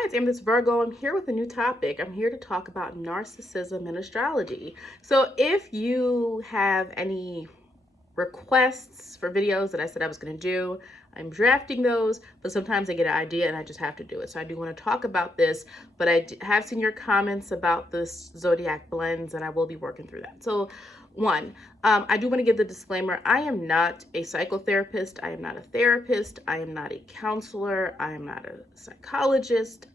Hi, it's Amethyst Virgo. I'm here with a new topic. I'm here to talk about narcissism and astrology. So if you have any requests for videos that I said I was going to do, I'm drafting those, but sometimes I get an idea and I just have to do it. So I do want to talk about this, but I have seen your comments about this Zodiac blends and I will be working through that. So one, I do want to give the disclaimer. I am not a psychotherapist. I am not a therapist. I am not a counselor. I am not a psychologist.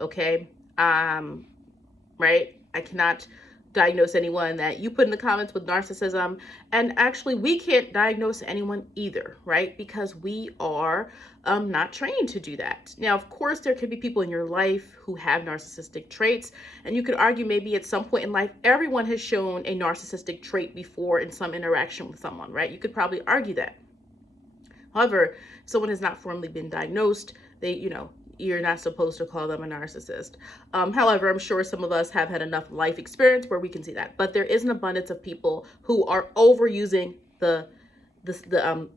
Okay. Right. I cannot diagnose anyone that you put in the comments with narcissism. And actually, we can't diagnose anyone either, right? Because we are not trained to do that. Now, of course, there could be people in your life who have narcissistic traits. And you could argue maybe at some point in life, everyone has shown a narcissistic trait before in some interaction with someone, right? You could probably argue that. However, if someone has not formally been diagnosed, you're not supposed to call them a narcissist. However, I'm sure some of us have had enough life experience where we can see that. But there is an abundance of people who are overusing the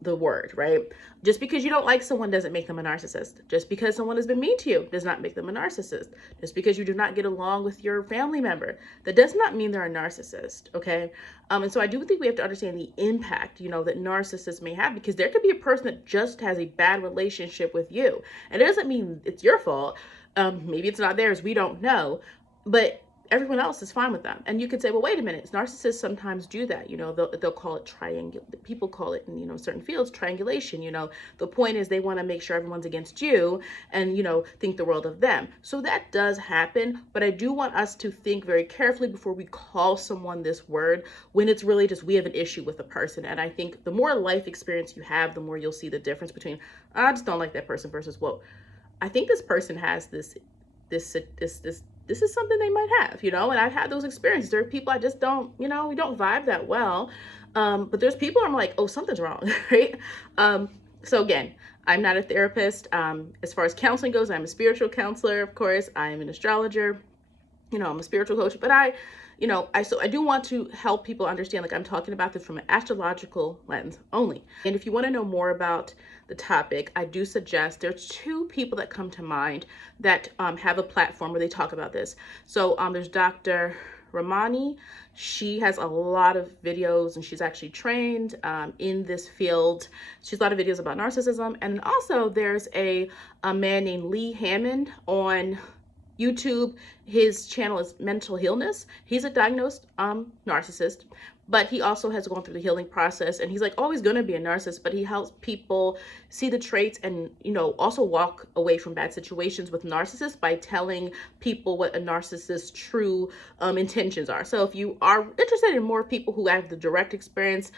word, right? Just because you don't like someone doesn't make them a narcissist. Just because someone has been mean to you does not make them a narcissist. Just because you do not get along with your family member, that does not mean they're a narcissist, okay? And so I do think we have to understand the impact, that narcissists may have, because there could be a person that just has a bad relationship with you. And it doesn't mean it's your fault. Maybe it's not theirs, we don't know. But everyone else is fine with them. And you could say, well, wait a minute, narcissists sometimes do that. They'll call it people call it in, certain fields, triangulation. The point is they want to make sure everyone's against you and, think the world of them. So that does happen. But I do want us to think very carefully before we call someone this word when it's really just we have an issue with a person. And I think the more life experience you have, the more you'll see the difference between, I just don't like that person versus, well, I think this person has this is something they might have, and I've had those experiences. There are people I just don't, we don't vibe that well. But there's people I'm like, oh, something's wrong, right? So again, I'm not a therapist. As far as counseling goes, I'm a spiritual counselor, of course. I'm an astrologer, I'm a spiritual coach, but I do want to help people understand, like I'm talking about this from an astrological lens only. And if you want to know more about the topic, I do suggest there's two people that come to mind that have a platform where they talk about this. So there's Dr. Ramani. She has a lot of videos and she's actually trained in this field. She has a lot of videos about narcissism. And also there's a man named Lee Hammond on YouTube. His channel is Mental Healness. He's a diagnosed narcissist, but he also has gone through the healing process, and he's like always going to be a narcissist, but he helps people see the traits and also walk away from bad situations with narcissists by telling people what a narcissist's true intentions are. So if you are interested in more people who have the direct experience,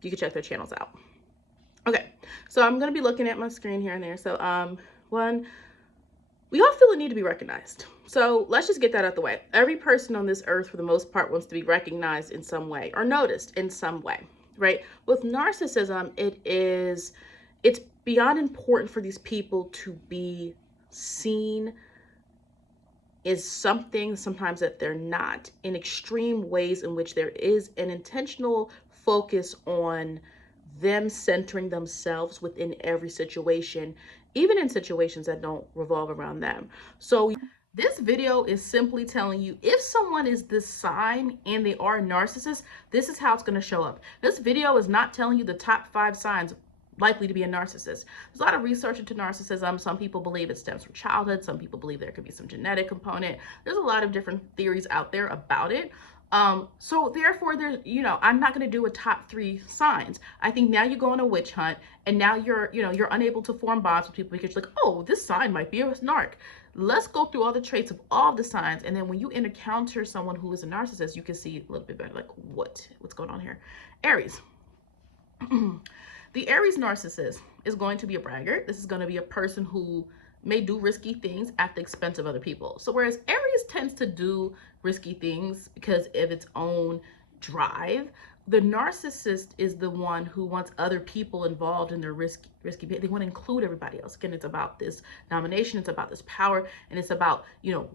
you can check their channels out. Okay, so I'm going to be looking at my screen here and there. So one, we all feel a need to be recognized. So let's just get that out the way. Every person on this earth, for the most part, wants to be recognized in some way or noticed in some way, right? With narcissism, it's beyond important for these people to be seen as something sometimes that they're not, in extreme ways in which there is an intentional focus on them centering themselves within every situation, even in situations that don't revolve around them. So this video is simply telling you if someone is this sign and they are a narcissist, this is how it's going to show up. This video is not telling you the top 5 signs likely to be a narcissist. There's a lot of research into narcissism. Some people believe it stems from childhood. Some people believe there could be some genetic component. There's a lot of different theories out there about it. So therefore there's, I'm not going to do a top 3 signs. I think now you go on a witch hunt and now you're unable to form bonds with people because you're like, oh, this sign might be a narc. Let's go through all the traits of all the signs. And then when you encounter someone who is a narcissist, you can see a little bit better, like what's going on here. Aries. The Aries narcissist is going to be a braggart. This is going to be a person who may do risky things at the expense of other people. So whereas Aries tends to do risky things because of its own drive, the narcissist is the one who wants other people involved in their risky behavior. They want to include everybody else. Again, it's about this domination, it's about this power, and it's about,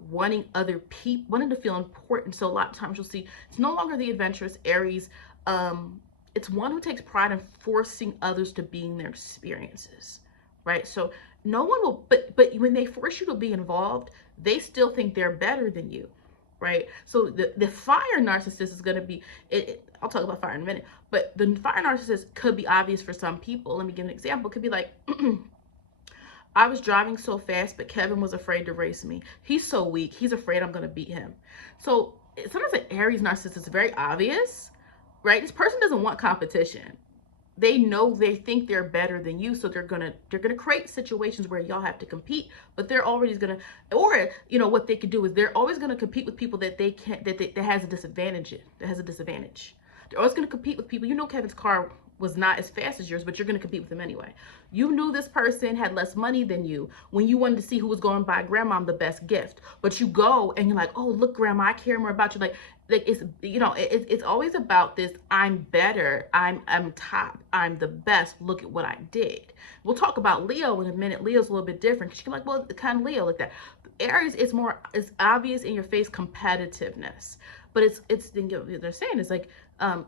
wanting other people, wanting to feel important. So a lot of times you'll see it's no longer the adventurous Aries. It's one who takes pride in forcing others to be in their experiences, right? So No one will, but when they force you to be involved, they still think they're better than you, right? So the fire narcissist is going to be I'll talk about fire in a minute, but the fire narcissist could be obvious for some people. Let me give an example. It could be like, I was driving so fast, but Kevin was afraid to race me. He's so weak. He's afraid I'm going to beat him. So sometimes an Aries narcissist is very obvious, right? This person doesn't want competition. They know, they think they're better than you, so they're gonna create situations where y'all have to compete, but they're always gonna, or what they could do is they're always gonna compete with people that they can't, that has a disadvantage. They're always gonna compete with people. Kevin's car was not as fast as yours, but you're going to compete with them anyway. You knew this person had less money than you when you wanted to see who was going to buy grandma the best gift, but you go and you're like, oh, look, grandma, I care more about you. Like it's always about this. I'm better. I'm top. I'm the best. Look at what I did. We'll talk about Leo in a minute. Leo's a little bit different. She's like, well, kind of Leo like that. Aries is more, it's obvious in your face competitiveness, but it's they're saying is like,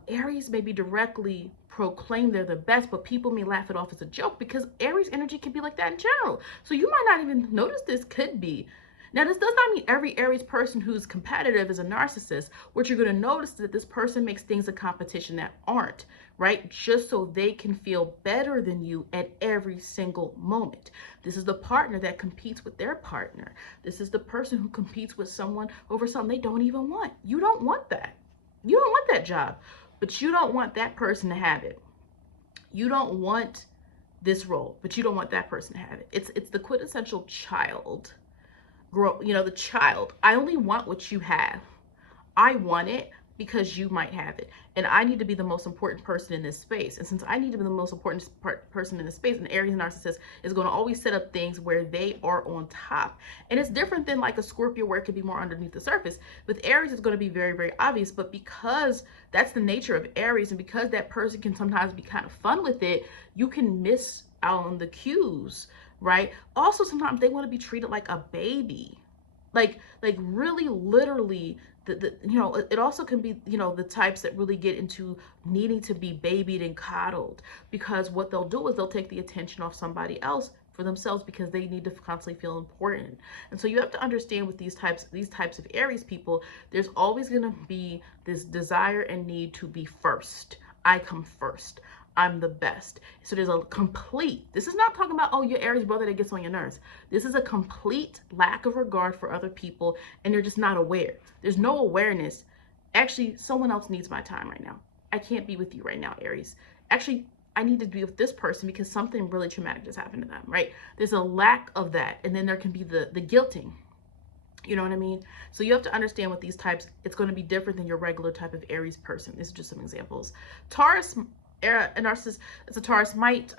Aries maybe directly proclaim they're the best, but people may laugh it off as a joke because Aries energy can be like that in general. So you might not even notice this could be. Now, this does not mean every Aries person who's competitive is a narcissist. What you're going to notice is that this person makes things a competition that aren't, right? Just so they can feel better than you at every single moment. This is the partner that competes with their partner. This is the person who competes with someone over something they don't even want. You don't want that. You don't want that job, but you don't want that person to have it. You don't want this role, but you don't want that person to have it. It's the quintessential child. The child. I only want what you have. I want it because you might have it. And I need to be the most important person in this space. And since I need to be the most important person in this space, an Aries narcissist is going to always set up things where they are on top. And it's different than like a Scorpio where it could be more underneath the surface. With Aries, it's going to be very, very obvious. But because that's the nature of Aries, and because that person can sometimes be kind of fun with it, you can miss out on the cues, right? Also, sometimes they want to be treated like a baby. Like really literally, it also can be, the types that really get into needing to be babied and coddled, because what they'll do is they'll take the attention off somebody else for themselves because they need to constantly feel important. And so you have to understand with these types of Aries people, there's always going to be this desire and need to be first. I come first. I'm the best. So there's a complete, this is not talking about, oh, your Aries brother that gets on your nerves. This is a complete lack of regard for other people, and they're just not aware. There's no awareness. Actually, someone else needs my time right now. I can't be with you right now, Aries. Actually, I need to be with this person because something really traumatic just happened to them, right? There's a lack of that. And then there can be the guilting. You know what I mean? So you have to understand with these types, it's going to be different than your regular type of Aries person. These are just some examples. Taurus, a narcissist as a Taurus might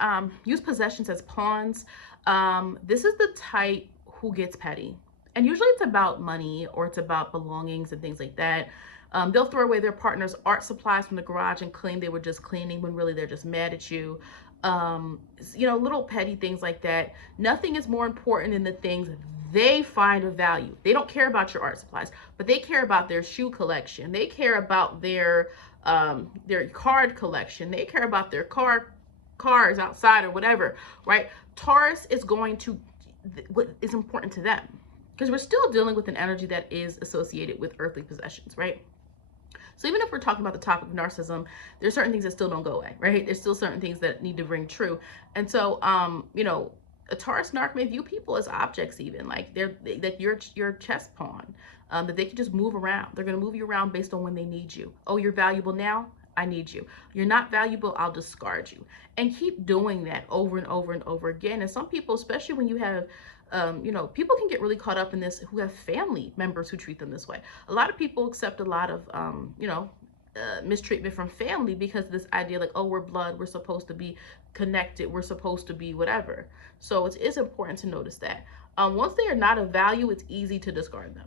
use possessions as pawns. This is the type who gets petty. And usually it's about money or it's about belongings and things like that. They'll throw away their partner's art supplies from the garage and claim they were just cleaning when really they're just mad at you. Little petty things like that. Nothing is more important than the things they find of value. They don't care about your art supplies, but they care about their shoe collection. They care about their card collection. They care about their cars outside or whatever, right? Taurus is going to what is important to them, because we're still dealing with an energy that is associated with earthly possessions, right? So even if we're talking about the topic of narcissism, there's certain things that still don't go away, right? There's still certain things that need to ring true. And so, a Taurus narc may view people as objects, even like they're like your chess pawn, that they can just move around. They're going to move you around based on when they need you. Oh, you're valuable now? I need you. You're not valuable, I'll discard you. And keep doing that over and over and over again. And some people, especially when you have, people can get really caught up in this who have family members who treat them this way. A lot of people accept a lot of, mistreatment from family because of this idea like, oh, we're blood, we're supposed to be connected, we're supposed to be whatever. So it is important to notice that. Once they are not of value, it's easy to discard them.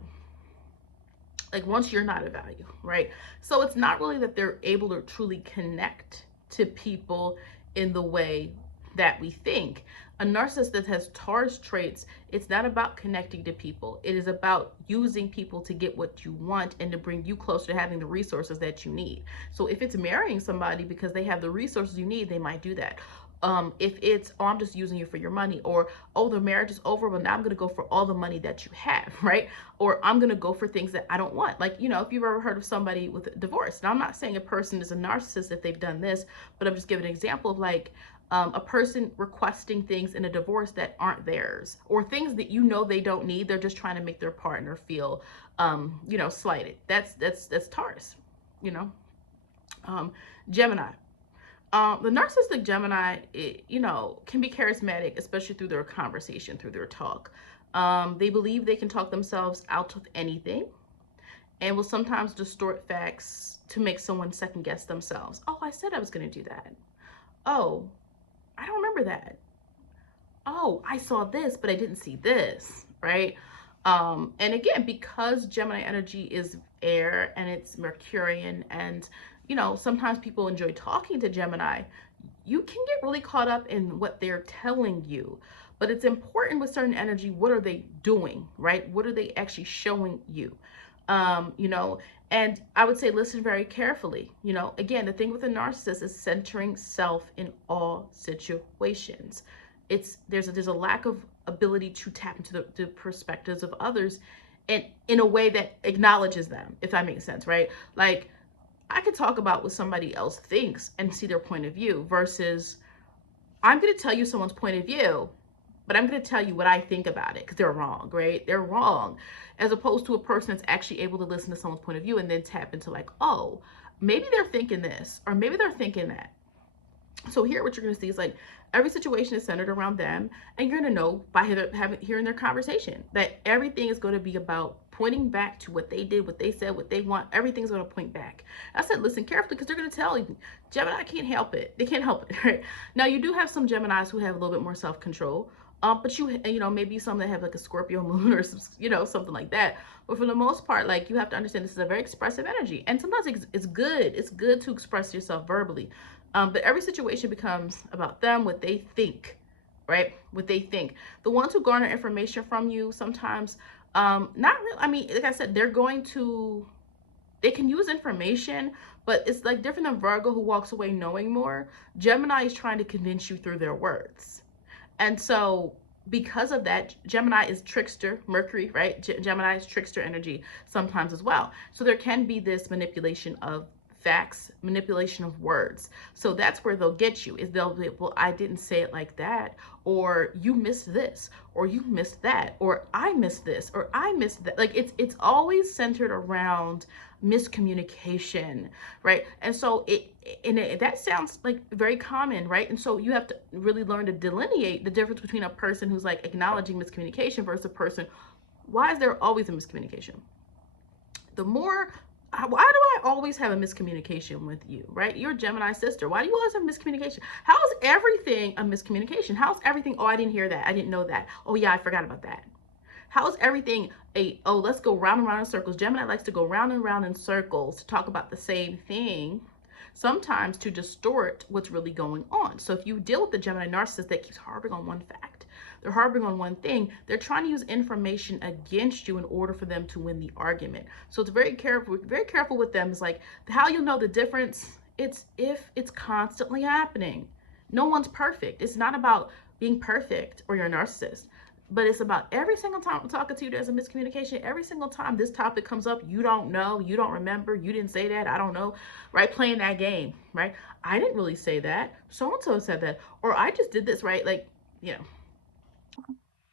Like once you're not of value, right? So it's not really that they're able to truly connect to people in the way that we think. A narcissist that has Taurus traits, it's not about connecting to people. It is about using people to get what you want and to bring you closer to having the resources that you need. So if it's marrying somebody because they have the resources you need, they might do that. If it's, oh, I'm just using you for your money, or, oh, the marriage is over, but now I'm going to go for all the money that you have, right? Or I'm going to go for things that I don't want. Like, you know, if you've ever heard of somebody with a divorce. Now, I'm not saying a person is a narcissist if they've done this, but I'm just giving an example of like, a person requesting things in a divorce that aren't theirs, or things that you know they don't need. They're just trying to make their partner feel, you know, slighted. That's Taurus, you know. Gemini. The narcissistic Gemini, you know, can be charismatic, especially through their conversation, through their talk. They believe they can talk themselves out of anything, and will sometimes distort facts to make someone second guess themselves. Oh, I said I was going to do that. Oh, I don't remember that. Oh, I saw this, but I didn't see this, right? And again, because Gemini energy is air and it's Mercurian, and you know, sometimes people enjoy talking to Gemini, you can get really caught up in what they're telling you. But it's important with certain energy, what are they doing, right? What are they actually showing you? You know, and I would say listen very carefully. You know, again, the thing with a narcissist is centering self in all situations. There's a lack of ability to tap into the perspectives of others, and in a way that acknowledges them, if that makes sense, right? Like, I could talk about what somebody else thinks and see their point of view, versus I'm going to tell you someone's point of view, but I'm going to tell you what I think about it because they're wrong, right? They're wrong. As opposed to a person that's actually able to listen to someone's point of view and then tap into like, oh, maybe they're thinking this, or maybe they're thinking that. So here, what you're going to see is like every situation is centered around them, and you're going to know by hearing their conversation that everything is going to be about pointing back to what they did, what they said, what they want. Everything's going to point back. I said, listen carefully, because they're going to tell you, Gemini can't help it. They can't help it, right? Now, you do have some Geminis who have a little bit more self-control, but you know, maybe some that have like a Scorpio moon or some, you know, something like that. But for the most part, like, you have to understand this is a very expressive energy, and sometimes it's good. It's good to express yourself verbally. But every situation becomes about them, what they think, right? What they think. The ones who garner information from you sometimes, not really. I mean, like I said, they can use information, but it's like different than Virgo, who walks away knowing more. Gemini is trying to convince you through their words. And so because of that, Gemini is trickster, Mercury, right? Gemini is trickster energy sometimes as well. So there can be this manipulation of facts, manipulation of words. So that's where they'll get you, is they'll be, well, I didn't say it like that, or you missed this, or you missed that, or I missed this, or I missed that. Like, it's always centered around miscommunication, right? And so that sounds like very common, right? And so you have to really learn to delineate the difference between a person who's like acknowledging miscommunication versus a person, why is there always a miscommunication? Why do I always have a miscommunication with you, right? You're a Gemini sister. Why do you always have miscommunication? How is everything a miscommunication? How's everything, oh, I didn't hear that. I didn't know that. Oh, yeah, I forgot about that. How is everything oh, let's go round and round in circles? Gemini likes to go round and round in circles to talk about the same thing, sometimes to distort what's really going on. So if you deal with the Gemini narcissist that keeps harping on one fact, they're harping on one thing, they're trying to use information against you in order for them to win the argument. So it's very careful with them. It's like, how you'll know the difference, it's if it's constantly happening. No one's perfect. It's not about being perfect or you're a narcissist, but it's about every single time I'm talking to you, there's a miscommunication. Every single time this topic comes up, you don't know, you don't remember, you didn't say that, I don't know, right? Playing that game, right? I didn't really say that. So-and-so said that, or I just did this, right? Like, you know.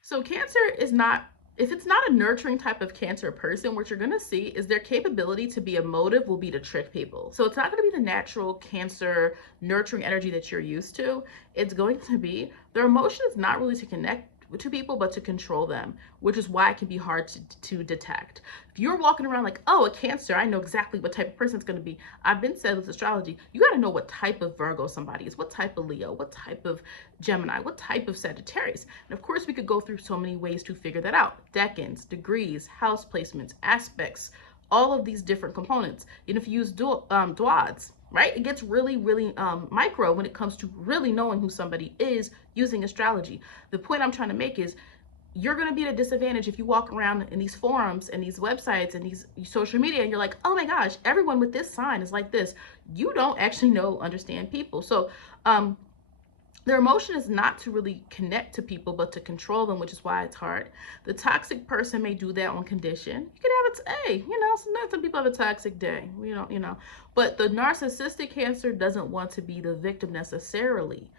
So Cancer is not, if it's not a nurturing type of Cancer person, what you're going to see is their capability to be emotive will be to trick people. So it's not going to be the natural Cancer nurturing energy that you're used to. It's going to be, their emotion is not really to connect to people, but to control them, which is why it can be hard to detect. If you're walking around like, oh, a Cancer, I know exactly what type of person it's going to be. I've been said with astrology, you got to know what type of Virgo somebody is, what type of Leo, what type of Gemini, what type of Sagittarius. And of course, we could go through so many ways to figure that out. Decans, degrees, house placements, aspects, all of these different components. And if you use duads, right? It gets really, really micro when it comes to really knowing who somebody is using astrology. The point I'm trying to make is you're going to be at a disadvantage if you walk around in these forums and these websites and these social media and you're like, oh my gosh, everyone with this sign is like this. You don't actually understand people. So Their emotion is not to really connect to people, but to control them, which is why it's hard. The toxic person may do that on condition. You can have a, hey, sometimes some people have a toxic day, but the narcissistic Cancer doesn't want to be the victim necessarily,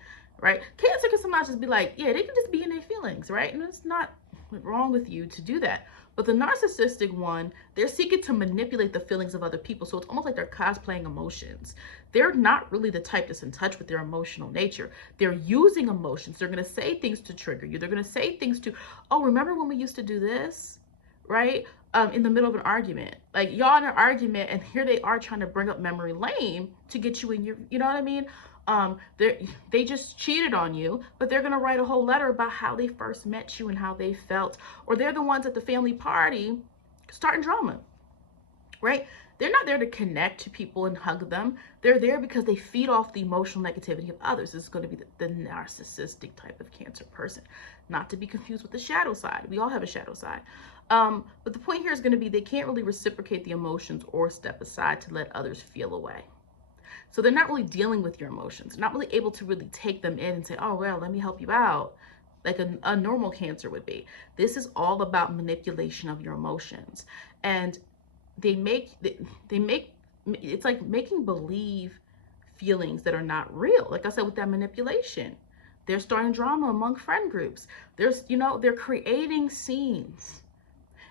right? Cancer can sometimes just be like, yeah, they can just be in their feelings, right? And it's not wrong with you to do that. But the narcissistic one, they're seeking to manipulate the feelings of other people. So it's almost like they're cosplaying emotions. They're not really the type that's in touch with their emotional nature. They're using emotions. They're going to say things to trigger you. They're going to say things to, oh, remember when we used to do this, right? In the middle of an argument. Like, y'all in an argument, and here they are trying to bring up memory lane to get you in your, you know what I mean? They just cheated on you, but they're gonna write a whole letter about how they first met you and how they felt, or they're the ones at the family party starting drama, right? They're not there to connect to people and hug them. They're there because they feed off the emotional negativity of others. This is going to be the narcissistic type of Cancer person, not to be confused with the shadow side. We all have a shadow side. But the point here is going to be they can't really reciprocate the emotions or step aside to let others feel away. So they're not really dealing with your emotions. They're not really able to really take them in and say, oh, well, let me help you out, like a normal Cancer would be. This is all about manipulation of your emotions. And they make it's like making believe feelings that are not real. Like I said, with that manipulation, they're starting drama among friend groups. They're creating scenes,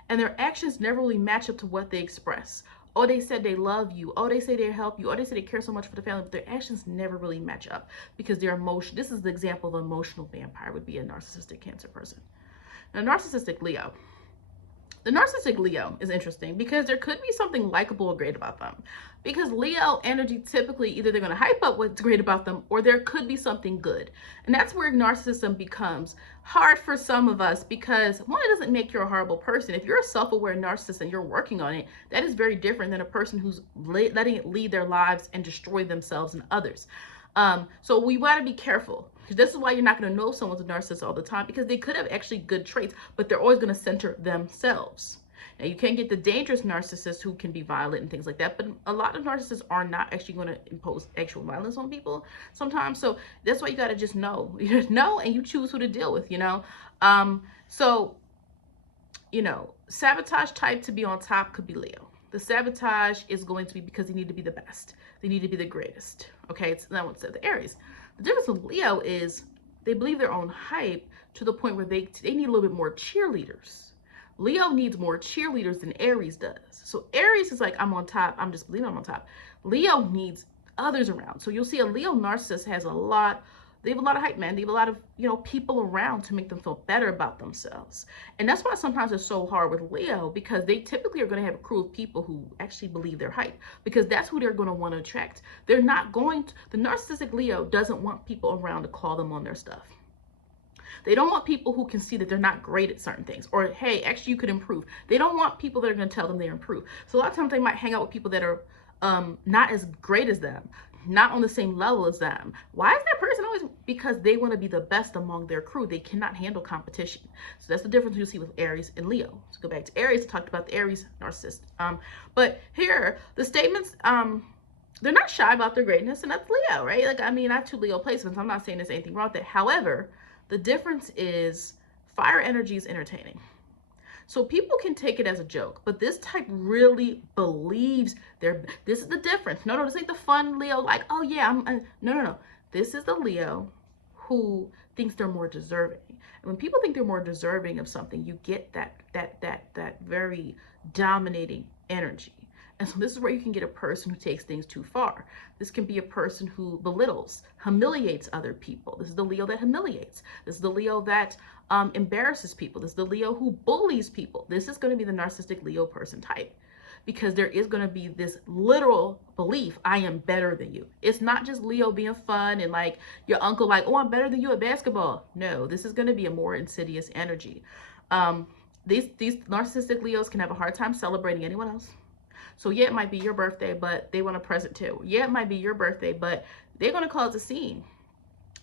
and their actions never really match up to what they express. Oh, they said they love you. Oh, they say they help you. Oh, they say they care so much for the family, but their actions never really match up because their emotion. This is the example of an emotional vampire would be a narcissistic Cancer person. Now, narcissistic Leo. The narcissistic Leo is interesting because there could be something likable or great about them. Because Leo energy, typically either they're going to hype up what's great about them, or there could be something good. And that's where narcissism becomes hard for some of us, because one, it doesn't make you a horrible person. If you're a self-aware narcissist and you're working on it, that is very different than a person who's letting it lead their lives and destroy themselves and others. So we want to be careful. This is why you're not going to know someone's a narcissist all the time, because they could have actually good traits, but they're always going to center themselves. Now, you can get the dangerous narcissist who can be violent and things like that, but a lot of narcissists are not actually going to impose actual violence on people sometimes. So that's why you got to just know. You just know, and you choose who to deal with, sabotage type to be on top could be Leo. The sabotage is going to be because they need to be the best. They need to be the greatest. Okay, it's that one said the Aries. The difference with Leo is they believe their own hype to the point where they need a little bit more cheerleaders. Leo needs more cheerleaders than Aries does. So Aries is like, I'm on top. I'm just believing I'm on top. Leo needs others around. So you'll see a Leo narcissist has they have a lot of hype, man. They have a lot of, people around to make them feel better about themselves. And that's why sometimes it's so hard with Leo, because they typically are going to have a crew of people who actually believe their hype, because that's who they're going to want to attract. They're not going to, the narcissistic Leo doesn't want people around to call them on their stuff. They don't want people who can see that they're not great at certain things, or, hey, actually you could improve. They don't want people that are going to tell them they improve. So a lot of times they might hang out with people that are not as great as them, not on the same level as them. Why is that person always? Because they want to be the best among their crew. They cannot handle competition. So that's the difference you see with Aries and Leo. Let's go back to Aries. I talked about the Aries narcissist. But here, the statements, they're not shy about their greatness, and that's Leo, right? Like, I have 2 Leo placements. I'm not saying there's anything wrong with that. However, the difference is fire energy is entertaining. So people can take it as a joke, but this type really believes this is the difference. No, this ain't the fun Leo like, oh yeah, no. This is the Leo who thinks they're more deserving. And when people think they're more deserving of something, you get that very dominating energy. And so this is where you can get a person who takes things too far. This can be a person who belittles, humiliates other people. This is the Leo that humiliates. This is the Leo that embarrasses people. This is the Leo who bullies people. This is going to be the narcissistic Leo person type, because there is going to be this literal belief, I am better than you. It's not just Leo being fun and like your uncle like, oh, I'm better than you at basketball. No, this is going to be a more insidious energy. These narcissistic Leos can have a hard time celebrating anyone else. So yeah, it might be your birthday, but they want a present too. Yeah, it might be your birthday, but they're going to cause a scene.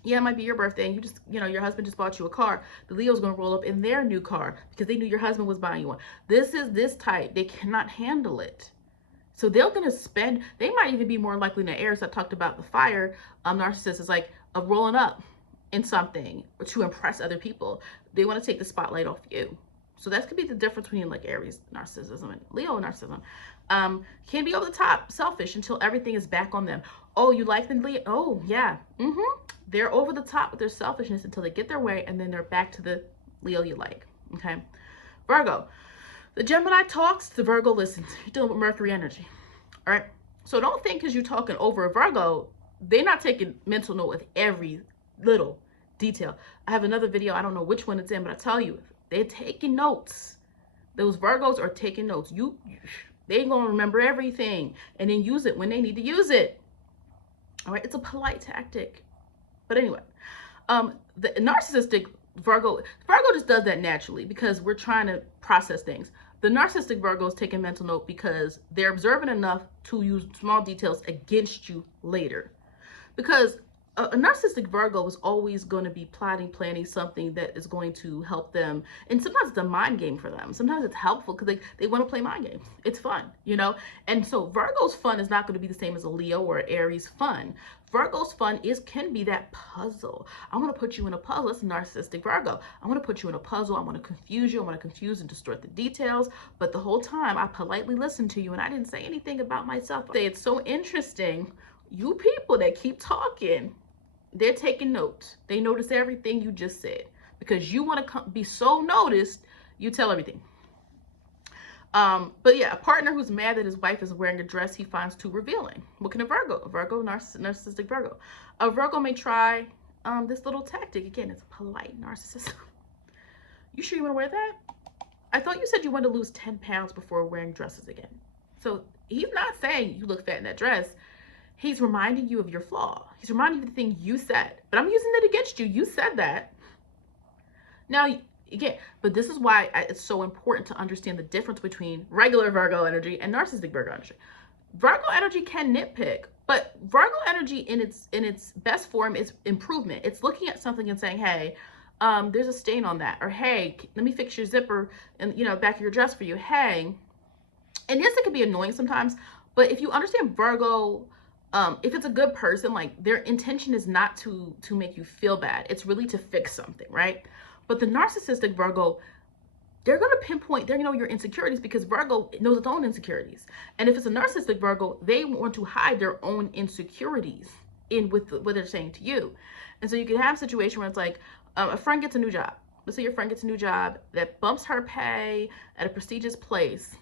Yeah, it might be your birthday and you just, your husband just bought you a car. The Leo's going to roll up in their new car because they knew your husband was buying you one. This is this type. They cannot handle it. So they're going to spend, they might even be more likely than Aries. I talked about the fire narcissist is like rolling up in something or to impress other people. They want to take the spotlight off you. So that could be the difference between like Aries narcissism and Leo narcissism. Can be over the top, selfish until everything is back on them. Oh, you like the Leo? Oh, yeah. They're over the top with their selfishness until they get their way, and then they're back to the Leo you like. Okay. Virgo. The Gemini talks, the Virgo listens. You're dealing with Mercury energy. All right. So don't think because you're talking over a Virgo, they're not taking mental note of every little detail. I have another video. I don't know which one it's in, but I tell you, they're taking notes. Those Virgos are taking notes. They ain't gonna remember everything and then use it when they need to use it. All right. It's a polite tactic. But anyway, the narcissistic Virgo just does that naturally because we're trying to process things. The narcissistic Virgo is taking mental note because they're observant enough to use small details against you later. Because a narcissistic Virgo is always going to be plotting, planning something that is going to help them. And sometimes it's a mind game for them. Sometimes it's helpful because they want to play mind games. It's fun, you know? And so Virgo's fun is not going to be the same as a Leo or Aries fun. Virgo's fun can be that puzzle. I want to put you in a puzzle. It's a narcissistic Virgo. I want to put you in a puzzle. I want to confuse you. I want to confuse and distort the details. But the whole time I politely listened to you and I didn't say anything about myself. It's so interesting. You people that keep talking, they're taking notes. They notice everything you just said because you want to be so noticed. You tell everything. But yeah, a partner who's mad that his wife is wearing a dress he finds too revealing. What can a Virgo? A Virgo, narcissistic Virgo. A Virgo may try this little tactic. Again, it's a polite narcissism. You sure you want to wear that? I thought you said you wanted to lose 10 pounds before wearing dresses again. So he's not saying you look fat in that dress. He's reminding you of your flaw. He's reminding you of the thing you said. But I'm using it against you. You said that. Now, again, but this is why it's so important to understand the difference between regular Virgo energy and narcissistic Virgo energy. Virgo energy can nitpick, but Virgo energy in its best form is improvement. It's looking at something and saying, hey, there's a stain on that. Or, hey, let me fix your zipper and, back of your dress for you. Hey. And yes, it can be annoying sometimes, but if you understand Virgo, if it's a good person, like their intention is not to make you feel bad. It's really to fix something, right? But the narcissistic Virgo, they're going to pinpoint, they're going to know your insecurities because Virgo knows its own insecurities. And if it's a narcissistic Virgo, they want to hide their own insecurities in with what they're saying to you. And so you can have a situation where it's like a friend gets a new job. Let's say your friend gets a new job that bumps her pay at a prestigious place,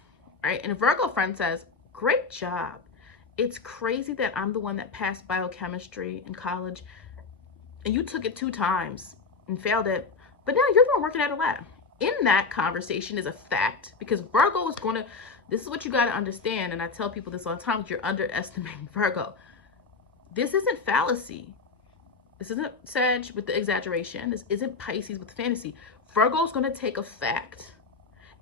right? And a Virgo friend says, great job. It's crazy that I'm the one that passed biochemistry in college and you took it 2 times and failed it, but now you're the one working at a lab. In that conversation is a fact because Virgo is going to, this is what you got to understand. And I tell people this all the time, you're underestimating Virgo. This isn't fallacy. This isn't Sag with the exaggeration. This isn't Pisces with fantasy. Virgo is going to take a fact.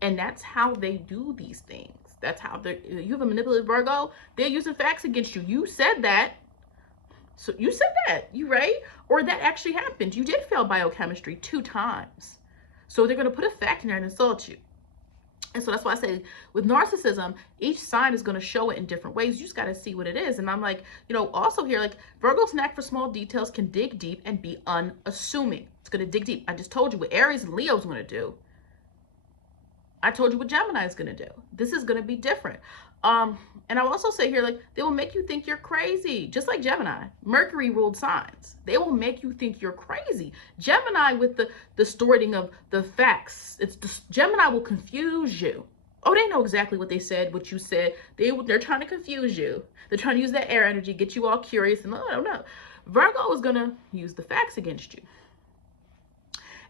And that's how they do these things. That's how you have a manipulative Virgo. They're using facts against you. You said that. So you said that. You right? Or that actually happened. You did fail biochemistry 2 times. So they're going to put a fact in there and insult you. And so that's why I say with narcissism, each sign is going to show it in different ways. You just got to see what it is. And I'm like, also here, like Virgo's knack for small details can dig deep and be unassuming. It's going to dig deep. I just told you what Aries and Leo's going to do. I told you what Gemini is going to do. This is going to be different. And I'll also say here, like, they will make you think you're crazy, just like Gemini. Mercury ruled signs. They will make you think you're crazy. Gemini with the distorting of the facts. Gemini will confuse you. Oh, they know exactly what they said, what you said. They're trying to confuse you. They're trying to use that air energy, get you all curious. And no. Virgo is going to use the facts against you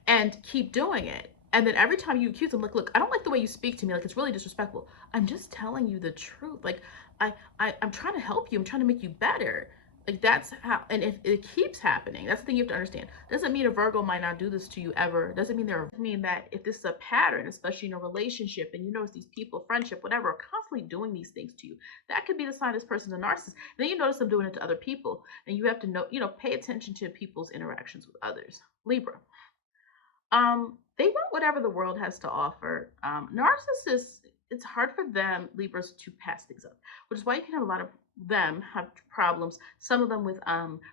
and keep doing it. And then every time you accuse them, like, look, I don't like the way you speak to me. Like, it's really disrespectful. I'm just telling you the truth. Like, I'm trying to help you. I'm trying to make you better. Like, that's how, and if it keeps happening, that's the thing you have to understand. Doesn't mean a Virgo might not do this to you ever. Doesn't mean that if this is a pattern, especially in a relationship, and you notice these people, friendship, whatever, are constantly doing these things to you, that could be the sign this person's a narcissist. Then you notice them doing it to other people, and you have to know, pay attention to people's interactions with others. Libra. They want whatever the world has to offer. Narcissists, it's hard for them, Libras, to pass things up, which is why you can have a lot of them have problems, some of them with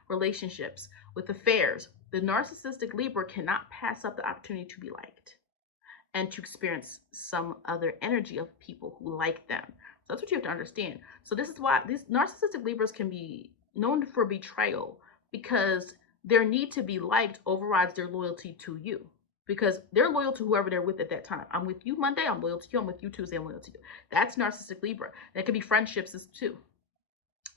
relationships, with affairs, The narcissistic Libra cannot pass up the opportunity to be liked and to experience some other energy of people who like them. So that's what you have to understand. So this is why these narcissistic Libras can be known for betrayal, because their need to be liked overrides their loyalty to you. Because they're loyal to whoever they're with at that time. I'm with you Monday, I'm loyal to you. I'm with you Tuesday, I'm loyal to you. That's narcissistic Libra. That could be friendships too.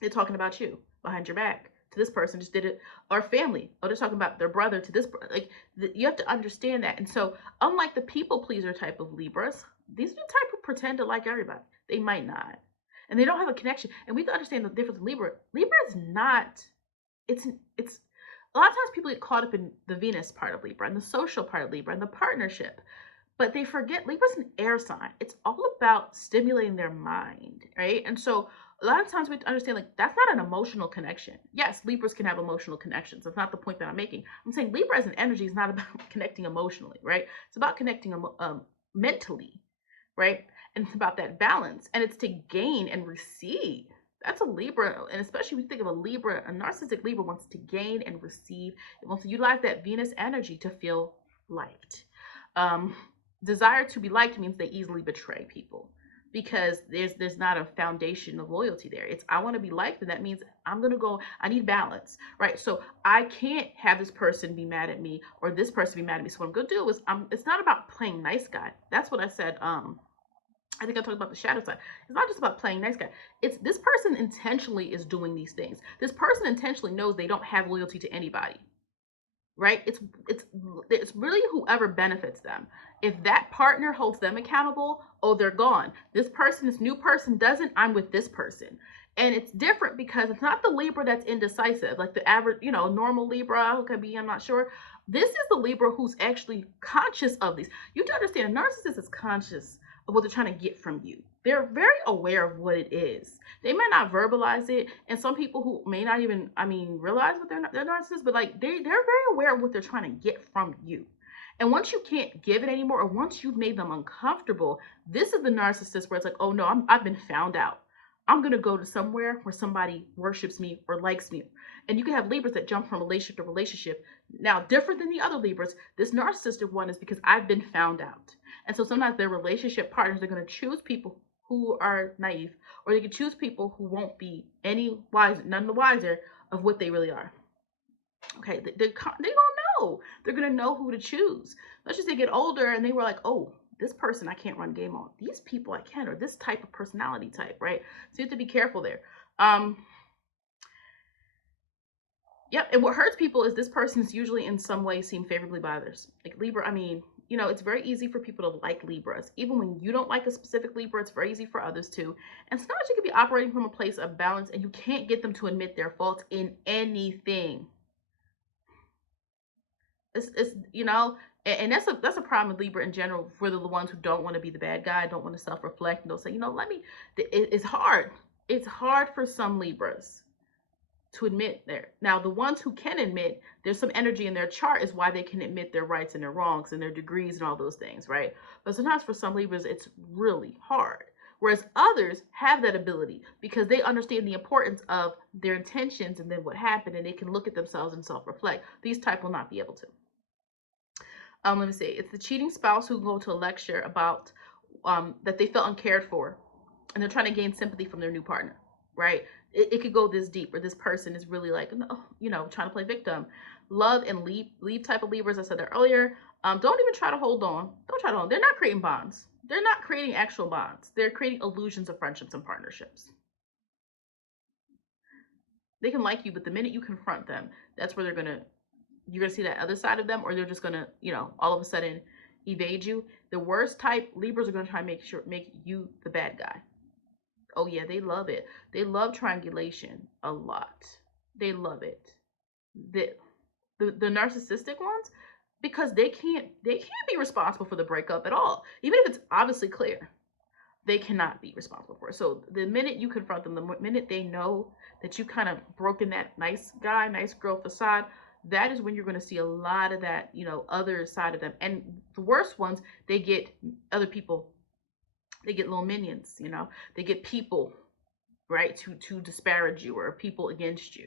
They're talking about you behind your back. To this person just did it, or family. Oh, they're talking about their brother to this. Like, you have to understand that. And so, unlike the people pleaser type of Libras, these are the type who pretend to like everybody. They might not, and they don't have a connection. And we have to understand the difference in Libra. Libra is not. It's a lot of times people get caught up in the Venus part of Libra and the social part of Libra and the partnership. But they forget Libra's an air sign. It's all about stimulating their mind, right? And so a lot of times we have to understand, like, that's not an emotional connection. Yes, Libras can have emotional connections. That's not the point that I'm making. I'm saying Libra as an energy is not about connecting emotionally, right? It's about connecting mentally, right? And it's about that balance. And it's to gain and receive. That's a Libra. And especially when you think of a Libra, a narcissistic Libra wants to gain and receive. It wants to utilize that Venus energy to feel liked. Desire to be liked means they easily betray people, because there's not a foundation of loyalty there. It's, I want to be liked, and that means I'm gonna go, I need balance, right? So I can't have this person be mad at me or this person be mad at me. So what I'm gonna do is, it's not about playing nice guy. That's what I said. I think I talked about the shadow side. It's not just about playing nice guy. It's, this person intentionally is doing these things. This person intentionally knows they don't have loyalty to anybody. Right? It's really whoever benefits them. If that partner holds them accountable, oh, they're gone. This new person doesn't, I'm with this person. And it's different because it's not the Libra that's indecisive, like the average, normal Libra who could be, I'm not sure. This is the Libra who's actually conscious of these. You have to understand, a narcissist is conscious of what they're trying to get from you. They're very aware of what it is. They may not verbalize it, and some people who may not even, realize what they're narcissists, but like they're very aware of what they're trying to get from you. And once you can't give it anymore, or once you've made them uncomfortable, this is the narcissist where it's like, oh no, I've been found out. I'm gonna go to somewhere where somebody worships me or likes me. And you can have Libras that jump from relationship to relationship. Now, different than the other Libras, this narcissistic one is because I've been found out. And so sometimes their relationship partners are going to choose people who are naive, or they can choose people who won't be none the wiser of what they really are. Okay, they don't know. They're going to know who to choose. Let's just say they get older and they were like, oh, this person I can't run game on. These people I can, or this type of personality type, right? So you have to be careful there. Yep, and what hurts people is this person's usually in some way seen favorably by others. Like Libra, it's very easy for people to like Libras. Even when you don't like a specific Libra, it's very easy for others to. And sometimes you can be operating from a place of balance and you can't get them to admit their faults in anything. And that's a problem with Libra in general, for the ones who don't want to be the bad guy, don't want to self-reflect, and they'll say, it's hard. It's hard for some Libras to admit there. Now, the ones who can admit, there's some energy in their chart is why they can admit their rights and their wrongs and their degrees and all those things, right? But sometimes for some Libras, it's really hard. Whereas others have that ability because they understand the importance of their intentions and then what happened, and they can look at themselves and self-reflect. These type will not be able to. Let me see. It's the cheating spouse who go to a lecture about that they felt uncared for, and they're trying to gain sympathy from their new partner, right? It could go this deep, where this person is really like, trying to play victim. Love and leave type of Libras, I said that earlier. Don't even try to hold on. Don't try to hold on. They're not creating bonds. They're not creating actual bonds. They're creating illusions of friendships and partnerships. They can like you, but the minute you confront them, that's where you're gonna see that other side of them, or they're just gonna, all of a sudden evade you. The worst type Libras are gonna try and make you the bad guy. Oh yeah, they love it. They love triangulation a lot. They love it. The narcissistic ones, because they can't be responsible for the breakup at all. Even if it's obviously clear, they cannot be responsible for it. So the minute you confront them, the minute they know that you kind of broken that nice guy, nice girl facade, that is when you're going to see a lot of that, other side of them. And the worst ones, they get other people. They get little minions, they get people, right, to disparage you, or people against you.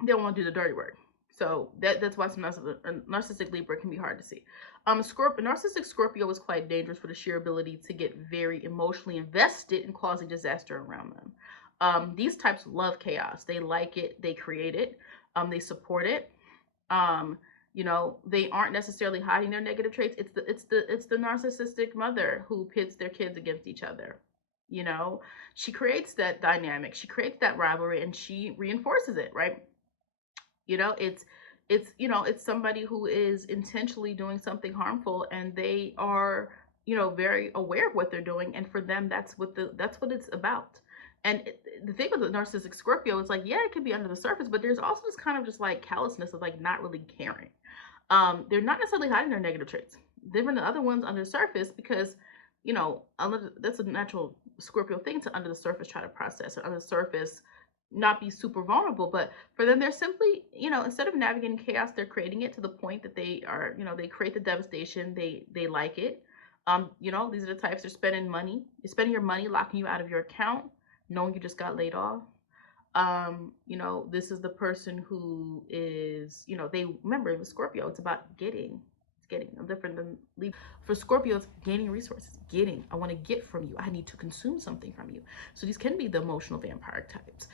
They don't want to do the dirty work. So that's why some narcissistic Libra can be hard to see. Narcissistic Scorpio is quite dangerous for the sheer ability to get very emotionally invested in causing disaster around them. These types love chaos. They like it. They create it. They support it. Um, they aren't necessarily hiding their negative traits. It's the narcissistic mother who pits their kids against each other. You know, she creates that dynamic. She creates that rivalry, and she reinforces it. Right. It's somebody who is intentionally doing something harmful, and they are very aware of what they're doing, and for them that's what it's about. And the thing with the narcissistic Scorpio is like, yeah, it could be under the surface, but there's also this kind of just like callousness of like not really caring. They're not necessarily hiding their negative traits, different than other ones under the surface, because that's a natural Scorpio thing to under the surface try to process, or under the surface not be super vulnerable. But for them, they're simply, instead of navigating chaos, they're creating it to the point that they are, they create the devastation. They like it. These are the types. They're spending money. You're spending your money, locking you out of your account, knowing you just got laid off. This is the person who is, they remember with Scorpio, it's about getting. Getting. No different than leave. For Scorpios, gaining resources. I want to get from you. I need to consume something from you. So these can be the emotional vampire types.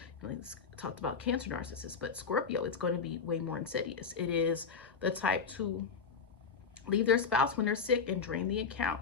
Talked about Cancer narcissists, but Scorpio, it's going to be way more insidious. It is the type to leave their spouse when they're sick and drain the account.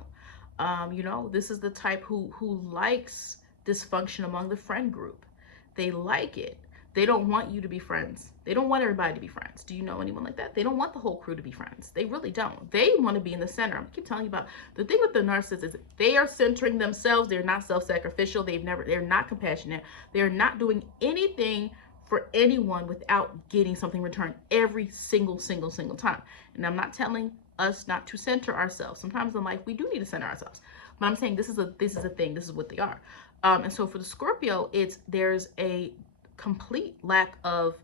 This is the type who likes dysfunction among the friend group. They like it. They don't want you to be friends. They don't want everybody to be friends. Do you know anyone like that? They don't want the whole crew to be friends. They really don't. They want to be in the center. I keep telling you about the thing with the narcissist is they are centering themselves. They're not self-sacrificial. They're not compassionate. They're not doing anything for anyone without getting something in return every single time. And I'm not telling us not to center ourselves. Sometimes in life we do need to center ourselves. But I'm saying this is a thing. This is what they are. And so for the Scorpio, there's a complete lack of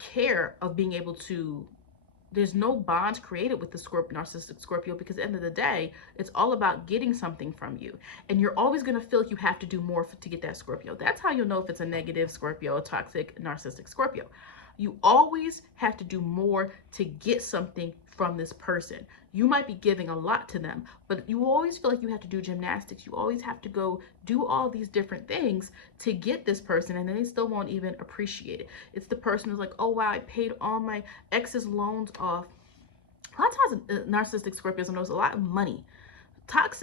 care of being able to, there's no bond created with the narcissistic Scorpio, because at the end of the day, it's all about getting something from you. And you're always going to feel like you have to do more to get that Scorpio. That's how you'll know if it's a negative Scorpio, a toxic narcissistic Scorpio. You always have to do more to get something from this person. You might be giving a lot to them, but you always feel like you have to do gymnastics. You always have to go do all these different things to get this person, and then they still won't even appreciate it. It's the person who's like, oh wow, I paid all my ex's loans off. A lot of times narcissistic Scorpios knows a lot of money. Taurus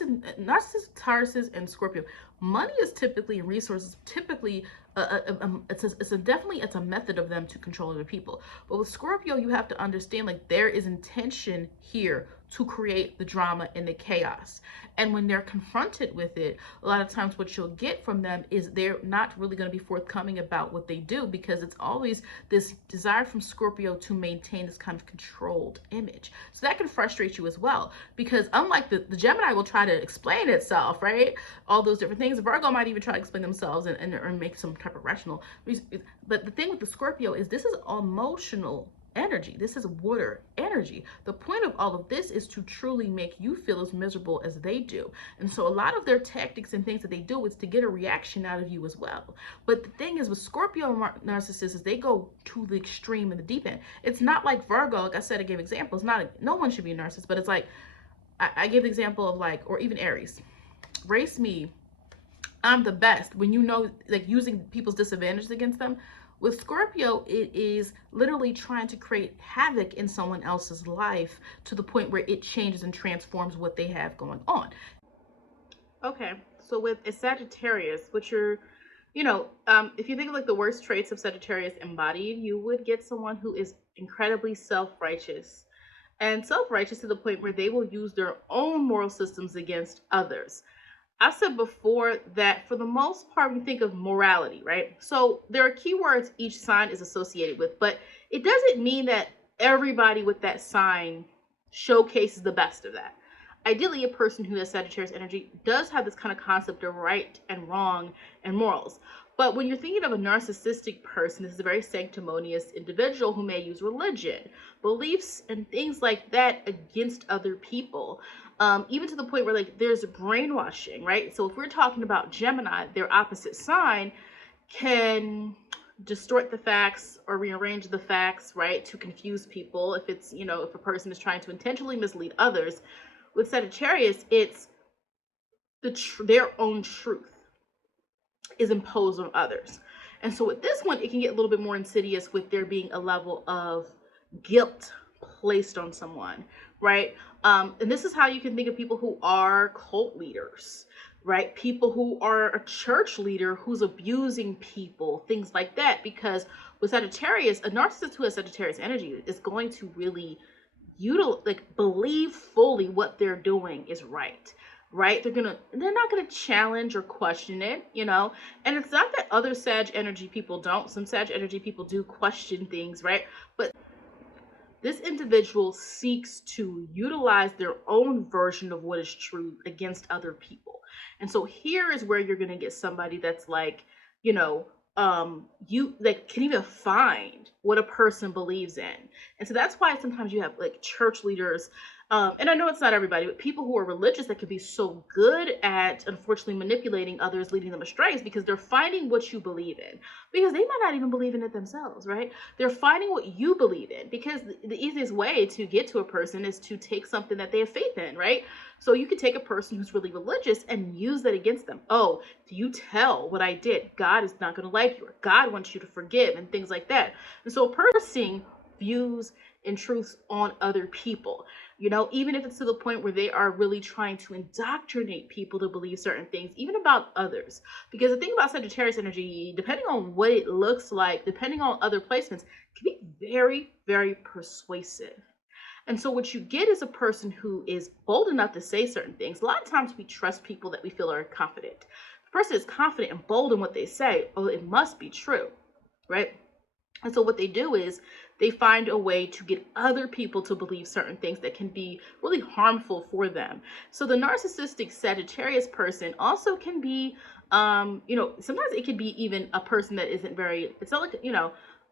and Scorpio, money is typically, and resources typically, it's a method of them to control other people. But with Scorpio, you have to understand, like, there is intention here to create the drama and the chaos. And when they're confronted with it, a lot of times what you'll get from them is they're not really going to be forthcoming about what they do, because it's always this desire from Scorpio to maintain this kind of controlled image. So that can frustrate you as well, because unlike the Gemini will try to explain itself, right? All those different things. Virgo might even try to explain themselves and make some type of rational. But the thing with the Scorpio is this is emotional energy. This is water energy. The point of all of this is to truly make you feel as miserable as they do. And so a lot of their tactics and things that they do is to get a reaction out of you as well. But the thing is with Scorpio narcissists is they go to the extreme and the deep end. It's not like Virgo. Like I said, I gave examples. No one should be a narcissist, but it's like I gave the example of like, or even Aries. Race me, I'm the best. When like using people's disadvantages against them. With Scorpio, it is literally trying to create havoc in someone else's life to the point where it changes and transforms what they have going on. Okay, so with a Sagittarius, which if you think of like the worst traits of Sagittarius embodied, you would get someone who is incredibly self-righteous. And self-righteous to the point where they will use their own moral systems against others. I said before that for the most part, we think of morality, right? So there are keywords each sign is associated with, but it doesn't mean that everybody with that sign showcases the best of that. Ideally, a person who has Sagittarius energy does have this kind of concept of right and wrong and morals. But when you're thinking of a narcissistic person, this is a very sanctimonious individual who may use religion, beliefs, and things like that against other people. Even to the point where like there's brainwashing, right? So if we're talking about Gemini, their opposite sign can distort the facts or rearrange the facts, right, to confuse people. If it's, if a person is trying to intentionally mislead others. With Sagittarius, it's their own truth is imposed on others. And so with this one, it can get a little bit more insidious with there being a level of guilt placed on someone, right? And this is how you can think of people who are cult leaders, right? People who are a church leader who's abusing people, things like that. Because with Sagittarius, a narcissist who has Sagittarius energy is going to really believe fully what they're doing is right. Right? They're not gonna challenge or question it, And it's not that other Sag energy people don't. Some Sag energy people do question things, right? But this individual seeks to utilize their own version of what is true against other people. And so here is where you're gonna get somebody that's like, you like can even find what a person believes in. And so that's why sometimes you have like church leaders, and I know it's not everybody, but people who are religious that could be so good at unfortunately manipulating others, leading them astray, is because they're finding what you believe in, because they might not even believe in it themselves, right? They're finding what you believe in, because the easiest way to get to a person is to take something that they have faith in, right? So you could take a person who's really religious and use that against them. Oh, do you tell what I did? God is not going to like you, or God wants you to forgive, and things like that. And so a person views and truths on other people, even if it's to the point where they are really trying to indoctrinate people to believe certain things, even about others. Because the thing about Sagittarius energy, depending on what it looks like, depending on other placements, can be very, very persuasive. And so what you get is a person who is bold enough to say certain things. A lot of times we trust people that we feel are confident. The person is confident and bold in what they say. Oh, it must be true, right? And so what they do is they find a way to get other people to believe certain things that can be really harmful for them. So the narcissistic Sagittarius person also can be, sometimes it can be even a person that isn't very, it's not like,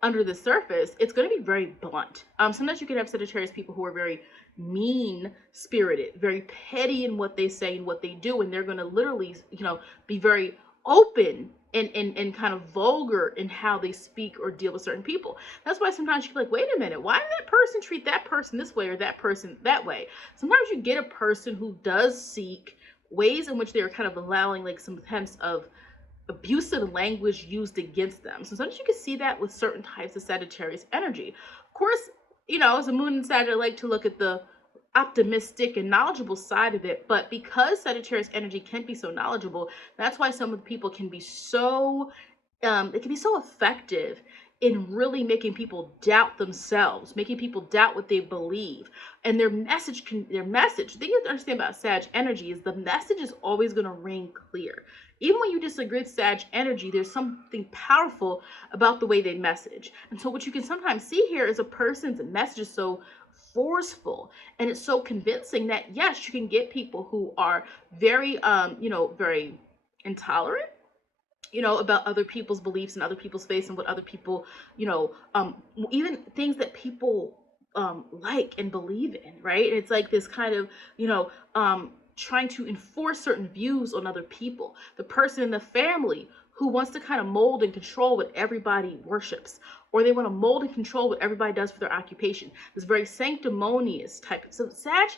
under the surface, it's going to be very blunt. Sometimes you can have Sagittarius people who are very mean-spirited, very petty in what they say and what they do, and they're going to literally, be very open and kind of vulgar in how they speak or deal with certain people. That's why sometimes you can be like, wait a minute, why did that person treat that person this way or that person that way? Sometimes you get a person who does seek ways in which they are kind of allowing like some sense of abusive language used against them. So sometimes you can see that with certain types of Sagittarius energy. Of course, as a moon and Sagittarius, I like to look at the optimistic and knowledgeable side of it, but because Sagittarius energy can be so knowledgeable, that's why some of the people can be so it can be so effective in really making people doubt themselves, making people doubt what they believe. And their message, the thing you have to understand about Sag energy is the message is always going to ring clear. Even when you disagree with Sag energy, there's something powerful about the way they message. And so what you can sometimes see here is a person's message is so forceful and it's so convincing that yes, you can get people who are very, very intolerant, about other people's beliefs and other people's faith and what other people, even things that people like and believe in, right? And it's like this kind of, trying to enforce certain views on other people. The person in the family who wants to kind of mold and control what everybody worships, or they want to mold and control what everybody does for their occupation. This very sanctimonious type. So Sag,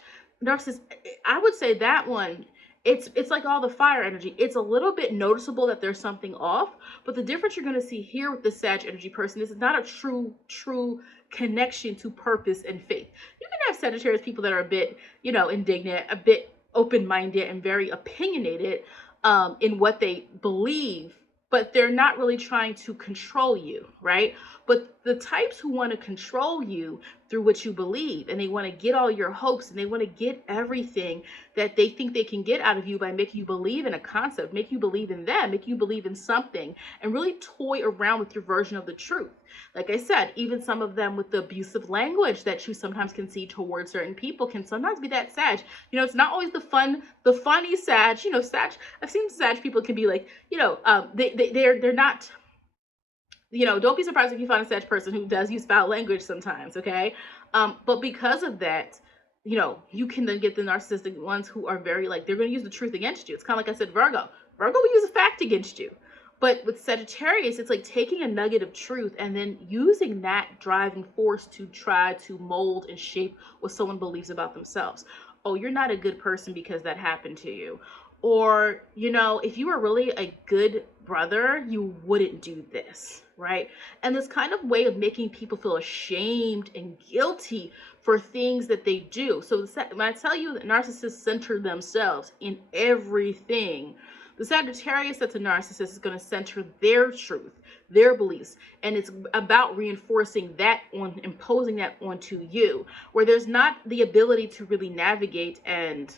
narcissist, I would say that one, it's like all the fire energy. It's a little bit noticeable that there's something off, but the difference you're going to see here with the Sag energy person is it's not a true connection to purpose and faith. You can have Sagittarius people that are a bit, indignant, a bit open-minded and very opinionated in what they believe, but they're not really trying to control you, right? But the types who want to control you through what you believe, and they want to get all your hopes, and they want to get everything that they think they can get out of you by making you believe in a concept, make you believe in them, make you believe in something, and really toy around with your version of the truth. Like I said, even some of them with the abusive language that you sometimes can see towards certain people can sometimes be that Sag. It's not always the funny Sag. Sag, I've seen Sag people can be like, they're not, don't be surprised if you find a Sag person who does use foul language sometimes, okay? But because of that, you can then get the narcissistic ones who are very like, they're going to use the truth against you. It's kind of like I said, Virgo will use a fact against you. But with Sagittarius, it's like taking a nugget of truth and then using that driving force to try to mold and shape what someone believes about themselves. Oh, you're not a good person because that happened to you. Or, if you were really a good brother, you wouldn't do this, right? And this kind of way of making people feel ashamed and guilty for things that they do. So when I tell you that narcissists center themselves in everything, the Sagittarius that's a narcissist is going to center their truth, their beliefs, and it's about reinforcing that imposing that onto you, where there's not the ability to really navigate and,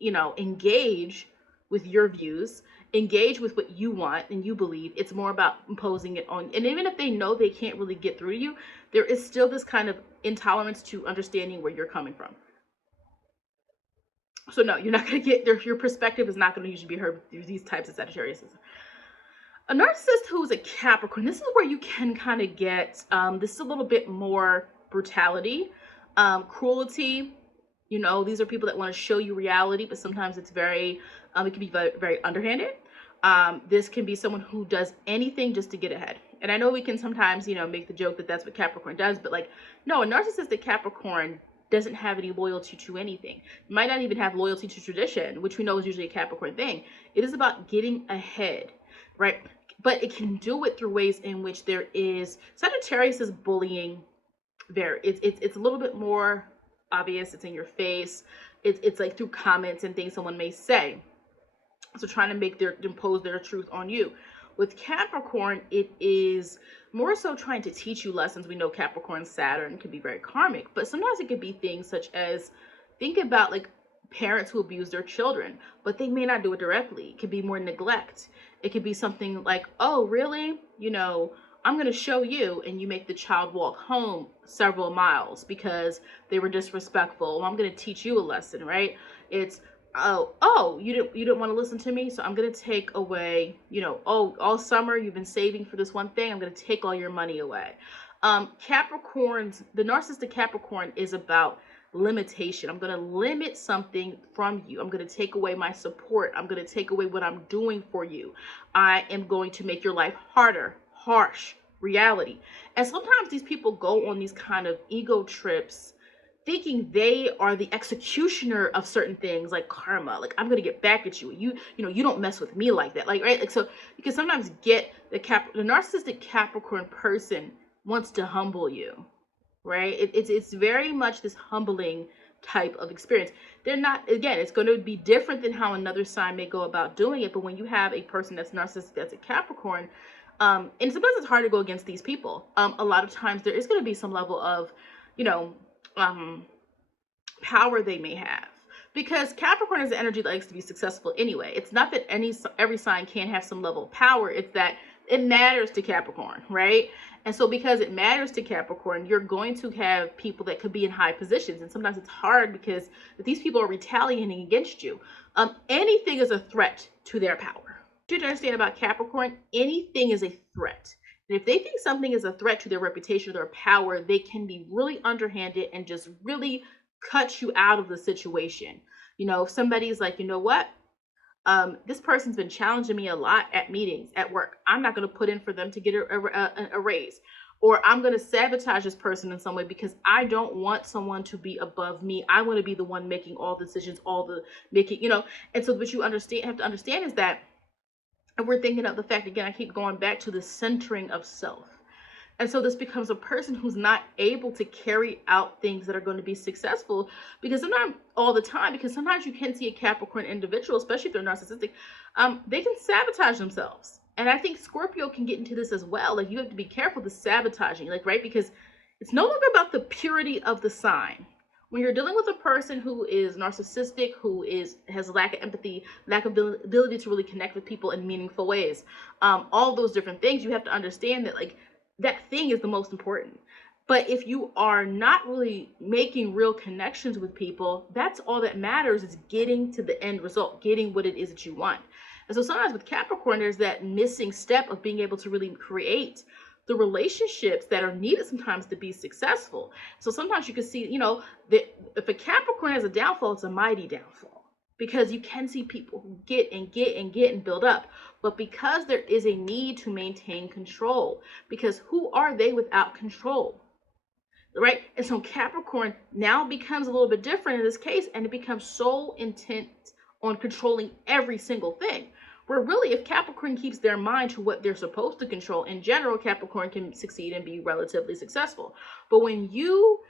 engage with your views, engage with what you want and you believe. It's more about imposing it on. And even if they know they can't really get through to you, there is still this kind of intolerance to understanding where you're coming from. So no, you're not going to get your perspective is not going to usually be heard through these types of Sagittarius. A narcissist who's a Capricorn, this is where you can kind of get this is a little bit more brutality, cruelty. These are people that want to show you reality, but sometimes it's very it can be very, very underhanded. This can be someone who does anything just to get ahead. And I know we can sometimes, make the joke that that's what Capricorn does, but no, a narcissistic Capricorn doesn't have any loyalty to anything. Might not even have loyalty to tradition, which we know is usually a Capricorn thing. It is about getting ahead, right? But it can do it through ways in which there is Sagittarius is bullying. It's a little bit more obvious. It's in your face. It's like through comments and things someone may say. So trying to impose their truth on you. With Capricorn, it is more so trying to teach you lessons. We know Capricorn, Saturn can be very karmic, but sometimes it could be things such as, think about parents who abuse their children, but they may not do it directly. It could be more neglect. It could be something like, oh, really? I'm going to show you, and you make the child walk home several miles because they were disrespectful. Well, I'm going to teach you a lesson, right? It's, you didn't want to listen to me, so I'm going to take away, all summer you've been saving for this one thing, I'm going to take all your money away. Capricorns, the narcissistic Capricorn is about limitation. I'm going to limit something from you. I'm going to take away my support. I'm going to take away what I'm doing for you. I am going to make your life harder, harsh, reality. And sometimes these people go on these kind of ego trips, thinking they are the executioner of certain things like karma. I'm going to get back at you. You don't mess with me like that. Right? So you can sometimes get the narcissistic Capricorn person wants to humble you, right? It's very much this humbling type of experience. They're not, again, it's going to be different than how another sign may go about doing it. But when you have a person that's narcissistic, that's a Capricorn, and sometimes it's hard to go against these people. A lot of times there is going to be some level of, power they may have, because Capricorn is the energy that likes to be successful anyway. It's not that every sign can't have some level of power. It's that it matters to Capricorn, right? And so because it matters to Capricorn, you're going to have people that could be in high positions. And sometimes it's hard because if these people are retaliating against you, anything is a threat to their power. You should understand about Capricorn, anything is a threat. And if they think something is a threat to their reputation or their power, they can be really underhanded and just really cut you out of the situation. If somebody's like, what? This person's been challenging me a lot at meetings, at work. I'm not going to put in for them to get a raise. Or I'm going to sabotage this person in some way because I don't want someone to be above me. I want to be the one making all decisions, And so what you have to understand is that, and we're thinking of the fact, again, I keep going back to the centering of self. And so this becomes a person who's not able to carry out things that are going to be successful, because sometimes, all the time, because sometimes you can see a Capricorn individual, especially if they're narcissistic, they can sabotage themselves. And I think Scorpio can get into this as well. You have to be careful with sabotaging, right? Because it's no longer about the purity of the sign. When you're dealing with a person who is narcissistic, who has a lack of empathy, lack of ability to really connect with people in meaningful ways, all those different things, you have to understand that that thing is the most important. But if you are not really making real connections with people, that's all that matters, is getting to the end result, getting what it is that you want. And so sometimes with Capricorn, there's that missing step of being able to really create the relationships that are needed sometimes to be successful. So sometimes you can see, that if a Capricorn has a downfall, it's a mighty downfall, because you can see people who get and get and get and build up, but because there is a need to maintain control, because who are they without control, right? And so Capricorn now becomes a little bit different in this case, and it becomes so intent on controlling every single thing. Where really, if Capricorn keeps their mind to what they're supposed to control, in general, Capricorn can succeed and be relatively successful. But when you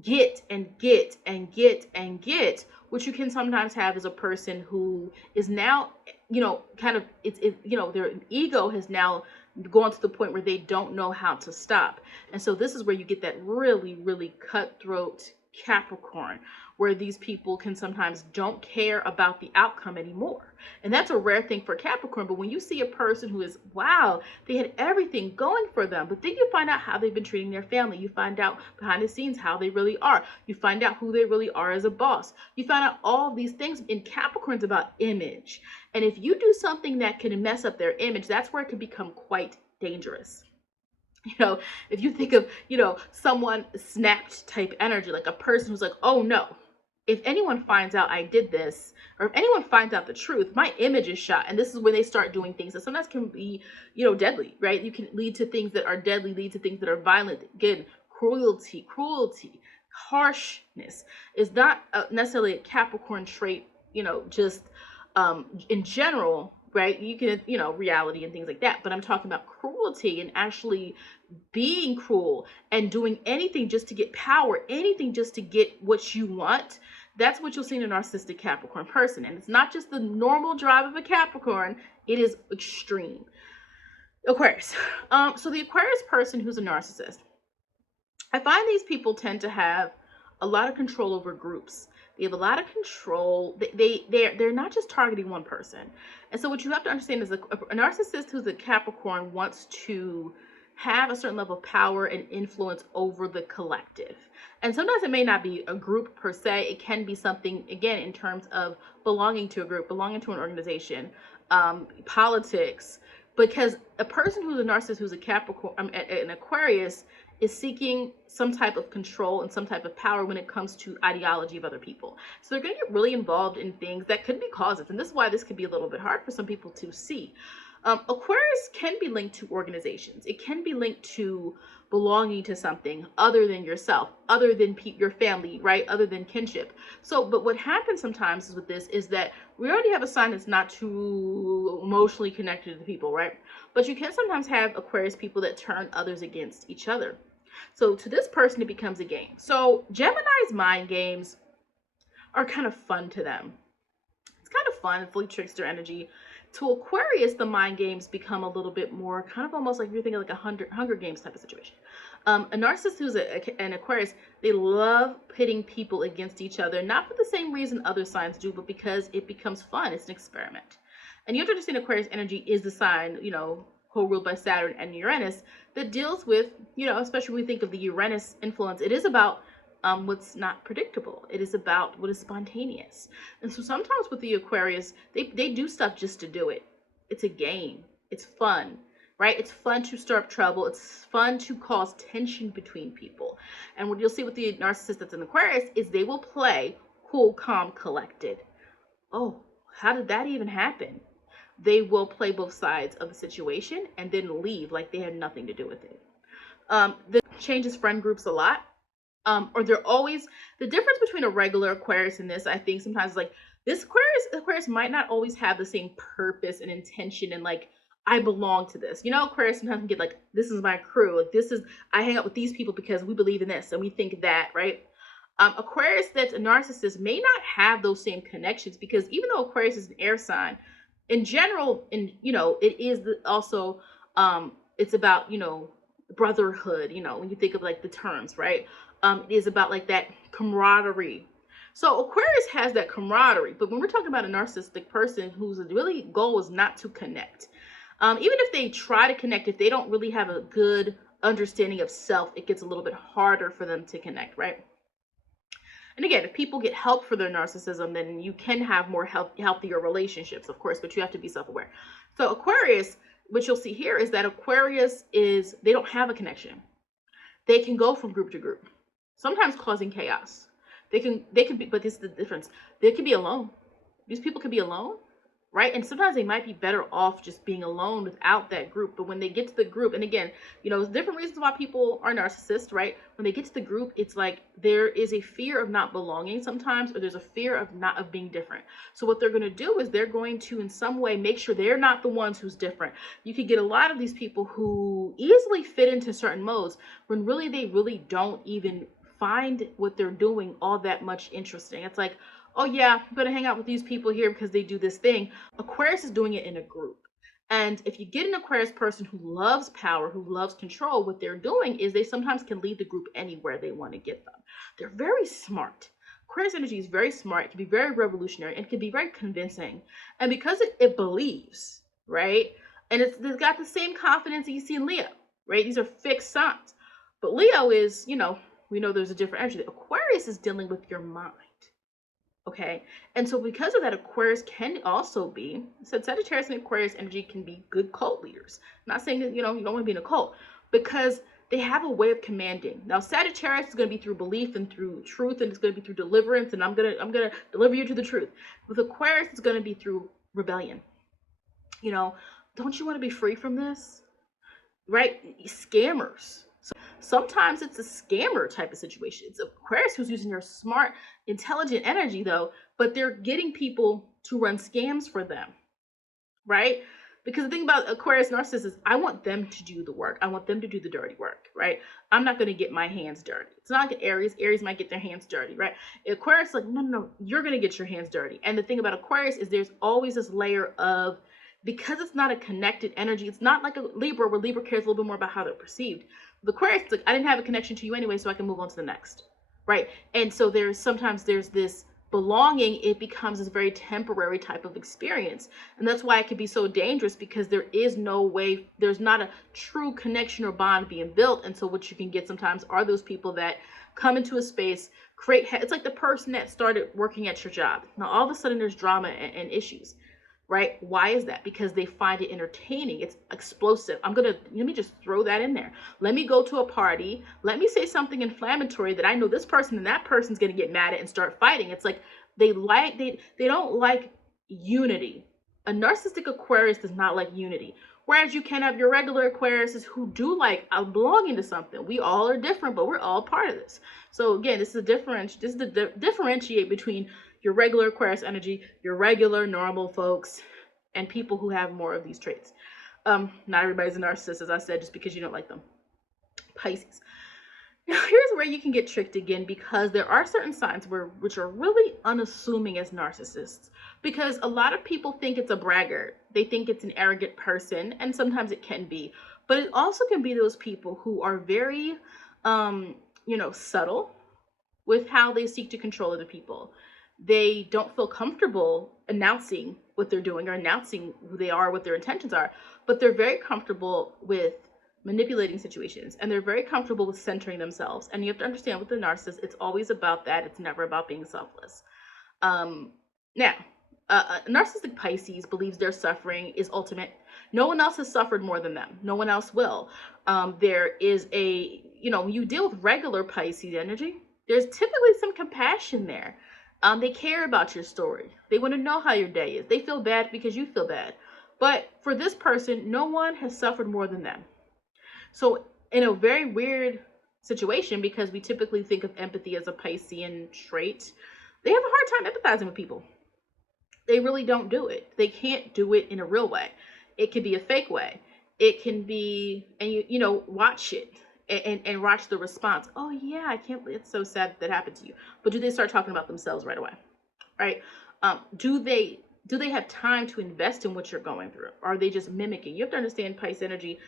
get and get and get and get, what you can sometimes have is a person who is now, kind of, their ego has now gone to the point where they don't know how to stop. And so this is where you get that really, really cutthroat Capricorn, where these people can sometimes don't care about the outcome anymore. And that's a rare thing for Capricorn. But when you see a person who is, wow, they had everything going for them, but then you find out how they've been treating their family. You find out behind the scenes how they really are. You find out who they really are as a boss. You find out all these things. In Capricorn's about image. And if you do something that can mess up their image, that's where it can become quite dangerous. If you think of, someone snapped type energy, like a person who's like, oh no, if anyone finds out I did this, or if anyone finds out the truth, my image is shot. And this is when they start doing things that sometimes can be, deadly, right? You can lead to things that are deadly, lead to things that are violent. Again, cruelty, harshness is not necessarily a Capricorn trait, just in general, right? You can, reality and things like that. But I'm talking about cruelty and actually being cruel and doing anything just to get power, anything just to get what you want. That's what you'll see in a narcissistic Capricorn person. And it's not just the normal drive of a Capricorn, it is extreme. Aquarius. So the Aquarius person who's a narcissist, I find these people tend to have a lot of control over groups. They have a lot of control. They're not just targeting one person. And so what you have to understand is a narcissist who's a Capricorn wants to have a certain level of power and influence over the collective. And sometimes it may not be a group per se. It can be something, again, in terms of belonging to a group, belonging to an organization, politics. Because a person who's a narcissist, who's a Capricorn, an Aquarius, is seeking some type of control and some type of power when it comes to ideology of other people. So they're going to get really involved in things that could be causes. And this is why this could be a little bit hard for some people to see. Aquarius can be linked to organizations. It can be linked to belonging to something other than yourself, other than your family, right? Other than kinship. So, but what happens sometimes with this is that we already have a sign that's not too emotionally connected to people, right? But you can sometimes have Aquarius people that turn others against each other. So to this person, it becomes a game. So Gemini's mind games are kind of fun to them. It's kind of fun, fully trickster energy. To Aquarius, the mind games become a little bit more kind of almost like you're thinking like a Hunger Games type of situation. A narcissist who's an Aquarius, they love pitting people against each other, not for the same reason other signs do, but because it becomes fun. It's an experiment. And you have to understand Aquarius energy is the sign, co-ruled by Saturn and Uranus, that deals with, especially when we think of the Uranus influence, it is about what's not predictable. It is about what is spontaneous. And so sometimes with the Aquarius, they do stuff just to do it. It's a game. It's fun, right? It's fun to stir up trouble. It's fun to cause tension between people. And what you'll see with the narcissist that's in Aquarius is they will play cool, calm, collected. Oh, how did that even happen? They will play both sides of the situation and then leave like they had nothing to do with it. This changes friend groups a lot. Or they're always, the difference between a regular Aquarius and this, I think sometimes is like, this Aquarius might not always have the same purpose and intention and like, I belong to this. Aquarius sometimes can get like, this is my crew. Like I hang out with these people because we believe in this and we think that, right? Aquarius that's a narcissist may not have those same connections because even though Aquarius is an air sign, in general, it is also, it's about, brotherhood, when you think of like the terms, right? It is about like that camaraderie. So Aquarius has that camaraderie, but when we're talking about a narcissistic person whose really goal is not to connect, even if they try to connect, if they don't really have a good understanding of self, it gets a little bit harder for them to connect, right? And again, if people get help for their narcissism, then you can have more healthier relationships, of course, but you have to be self-aware. So Aquarius, what you'll see here is that Aquarius they don't have a connection. They can go from group to group, sometimes causing chaos. They can be, but this is the difference. They can be alone. These people could be alone, right? And sometimes they might be better off just being alone without that group. But when they get to the group, and again, there's different reasons why people are narcissists, right? When they get to the group, it's like there is a fear of not belonging sometimes, or there's a fear of being different. So what they're going to do is they're going to in some way make sure they're not the ones who's different. You could get a lot of these people who easily fit into certain modes when really they really don't even find what they're doing all that much interesting. It's like, oh yeah, I'm gonna hang out with these people here because they do this thing. Aquarius is doing it in a group. And if you get an Aquarius person who loves power, who loves control, what they're doing is they sometimes can lead the group anywhere they want to get them. They're very smart. Aquarius energy is very smart. It can be very revolutionary and it can be very convincing. And because it believes, right? And it's got the same confidence that you see in Leo, right? These are fixed signs. But Leo is, we know there's a different energy. Aquarius is dealing with your mind. Okay, and so because of that, Aquarius can also be, Sagittarius and Aquarius energy can be good cult leaders. I'm not saying that, you don't want to be in a cult, because they have a way of commanding. Now, Sagittarius is going to be through belief and through truth, and it's going to be through deliverance, and I'm gonna deliver you to the truth. With Aquarius, it's going to be through rebellion. Don't you want to be free from this? Right? Scammers. Sometimes it's a scammer type of situation. It's Aquarius who's using your smart, intelligent energy, though, but they're getting people to run scams for them, right? Because the thing about Aquarius narcissists is I want them to do the work. I want them to do the dirty work, right? I'm not going to get my hands dirty. It's not like Aries. Aries might get their hands dirty, right? Aquarius is like, no, you're going to get your hands dirty. And the thing about Aquarius is there's always this layer of, because it's not a connected energy, it's not like a Libra where Libra cares a little bit more about how they're perceived. The Aquarius, like, I didn't have a connection to you anyway, so I can move on to the next, right? And so sometimes there's this belonging. It becomes this very temporary type of experience, and that's why it can be so dangerous, because there is no way, there's not a true connection or bond being built. And so what you can get sometimes are those people that come into a space, it's like the person that started working at your job. Now all of a sudden there's drama and issues. Right? Why is that? Because they find it entertaining. It's explosive. Let me just throw that in there. Let me go to a party. Let me say something inflammatory that I know this person and that person's going to get mad at and start fighting. It's like they don't like unity. A narcissistic Aquarius does not like unity. Whereas you can have your regular Aquariuses who do like belonging to something. We all are different, but we're all part of this. So again, this is the differentiate between your regular Aquarius energy, your regular normal folks, and people who have more of these traits. Not everybody's a narcissist, as I said, just because you don't like them. Pisces. Now here's where you can get tricked again, because there are certain signs which are really unassuming as narcissists, because a lot of people think it's a braggart. They think it's an arrogant person, and sometimes it can be, but it also can be those people who are very subtle with how they seek to control other people. They don't feel comfortable announcing what they're doing or announcing who they are, what their intentions are, but they're very comfortable with manipulating situations, and they're very comfortable with centering themselves. And you have to understand, with the narcissist, it's always about that. It's never about being selfless. Now, a narcissistic Pisces believes their suffering is ultimate. No one else has suffered more than them. No one else will. There is when you deal with regular Pisces energy, there's typically some compassion there. They care about your story. They want to know how your day is. They feel bad because you feel bad. But for this person, no one has suffered more than them. So in a very weird situation, because we typically think of empathy as a Piscean trait, they have a hard time empathizing with people. They really don't do it. They can't do it in a real way. It can be a fake way. It can be, and you watch it. And watch the response. Oh yeah, I can't believe it's so sad that happened to you. But do they start talking about themselves right away? Right? Do they have time to invest in what you're going through? Or are they just mimicking? You have to understand Pisces energy.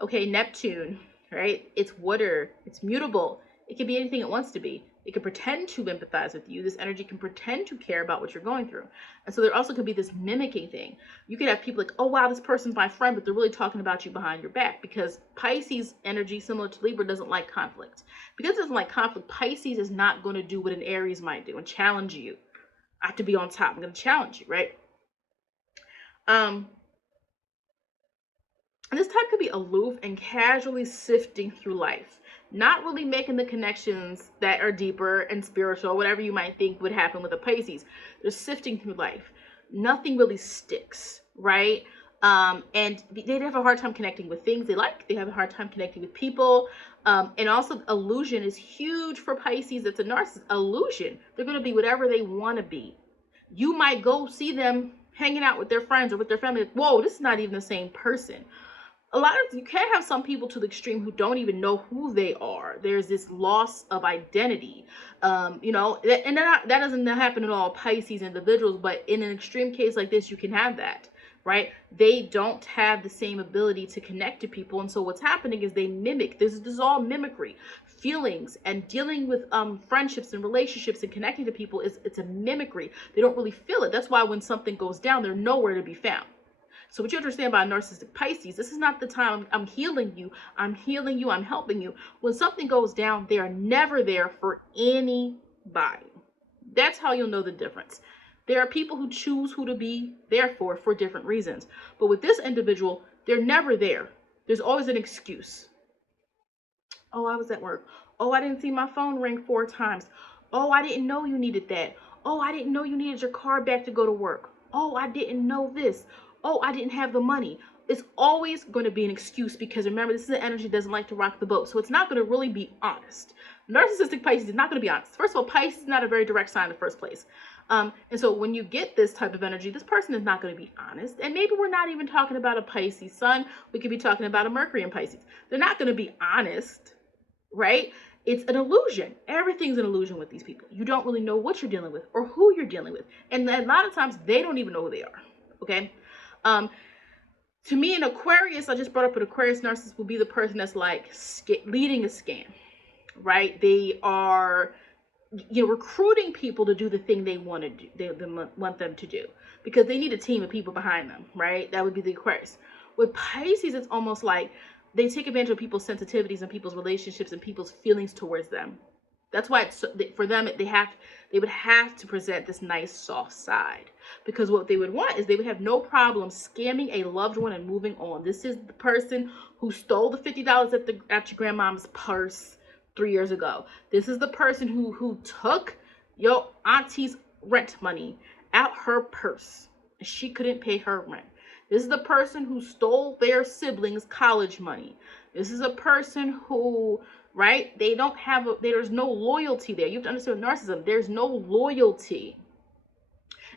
Okay, Neptune, right? It's water. It's mutable. It can be anything it wants to be. It can pretend to empathize with you. This energy can pretend to care about what you're going through. And so there also could be this mimicking thing. You could have people like, oh, wow, this person's my friend, but they're really talking about you behind your back, because Pisces energy, similar to Libra, doesn't like conflict. Because it doesn't like conflict, Pisces is not going to do what an Aries might do and challenge you. I have to be on top. I'm going to challenge you, right? And this type could be aloof and casually sifting through life, not really making the connections that are deeper and spiritual, whatever you might think would happen with a Pisces. They're sifting through life. nothing really sticks, right? And they have a hard time connecting with things they like. They have a hard time connecting with people. And also illusion is huge for Pisces. It's a narcissist illusion. They're going to be whatever they want to be. You might go see them hanging out with their friends or with their family. Whoa, this is not even the same person. A lot of, you can have some people to the extreme who don't even know who they are. There's this loss of identity, and that doesn't happen in all Pisces individuals, but in an extreme case like this, you can have that, right? They don't have the same ability to connect to people, and so what's happening is they mimic. This is all mimicry. Feelings and dealing with friendships and relationships and connecting to people it's a mimicry. They don't really feel it. That's why when something goes down, they're nowhere to be found. So what you understand about narcissistic Pisces, this is not the time I'm healing you, I'm helping you. When something goes down, they are never there for anybody. That's how you'll know the difference. There are people who choose who to be there for different reasons. But with this individual, they're never there. There's always an excuse. Oh, I was at work. Oh, I didn't see my phone ring 4 times. Oh, I didn't know you needed that. Oh, I didn't know you needed your car back to go to work. Oh, I didn't know this. Oh, I didn't have the money. It's always going to be an excuse because remember, this is an energy that doesn't like to rock the boat. So it's not going to really be honest. Narcissistic Pisces is not going to be honest. First of all, Pisces is not a very direct sign in the first place. And so when you get this type of energy, this person is not going to be honest. And maybe we're not even talking about a Pisces sun. We could be talking about a Mercury in Pisces. They're not going to be honest, right? It's an illusion. Everything's an illusion with these people. You don't really know what you're dealing with or who you're dealing with. And a lot of times they don't even know who they are, okay? To me, an Aquarius, I just brought up an Aquarius narcissist will be the person that's like leading a scam, right? They are, recruiting people to do the thing they want to do, they want them to do, because they need a team of people behind them, right? That would be the Aquarius. With Pisces, it's almost like they take advantage of people's sensitivities and people's relationships and people's feelings towards them. That's why it's for them, they would have to present this nice soft side, because what they would want is they would have no problem scamming a loved one and moving on. This is the person who stole the $50 at your grandmom's purse 3 years ago. This is the person who took your auntie's rent money out her purse and she couldn't pay her rent. This is the person who stole their siblings' college money. This is a person who, right, there's no loyalty there. You have to understand narcissism. There's no loyalty.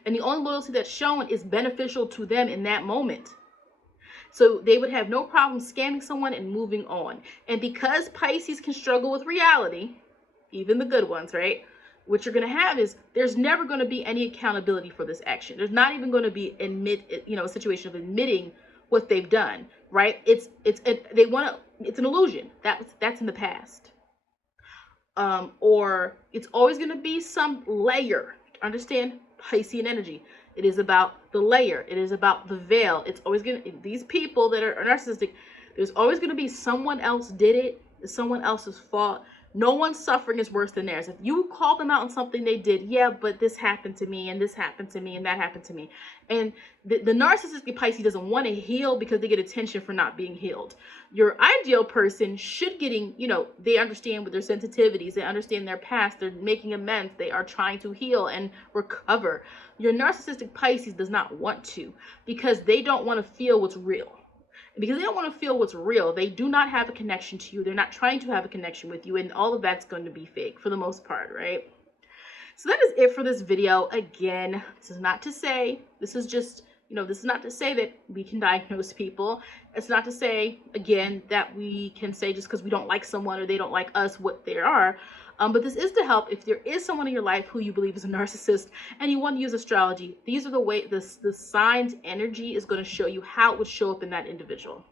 And the only loyalty that's shown is beneficial to them in that moment. So they would have no problem scamming someone and moving on. And because Pisces can struggle with reality, even the good ones, right? What you're going to have is there's never going to be any accountability for this action. There's not even going to be a situation of admitting what they've done, right? It's an illusion. That's in the past. Or it's always going to be some layer. Understand Piscean energy. It is about the layer. It is about the veil. It's always going to, these people that are narcissistic, there's always going to be someone else did it. It's someone else's fault. No one's suffering is worse than theirs. If you call them out on something they did, yeah, but this happened to me, and this happened to me, and that happened to me. And the narcissistic Pisces doesn't want to heal because they get attention for not being healed. Your ideal person should they understand with their sensitivities, they understand their past, they're making amends, they are trying to heal and recover. Your narcissistic Pisces does not want to because they don't want to feel what's real. Because they don't want to feel what's real. They do not have a connection to you. They're not trying to have a connection with you. And all of that's going to be fake for the most part, right? So that is it for this video. Again, this is not to say, this is not to say that we can diagnose people. It's not to say, again, that we can say just because we don't like someone or they don't like us what they are. But this is to help if there is someone in your life who you believe is a narcissist and you want to use astrology. These are the way the signs energy is going to show you how it would show up in that individual.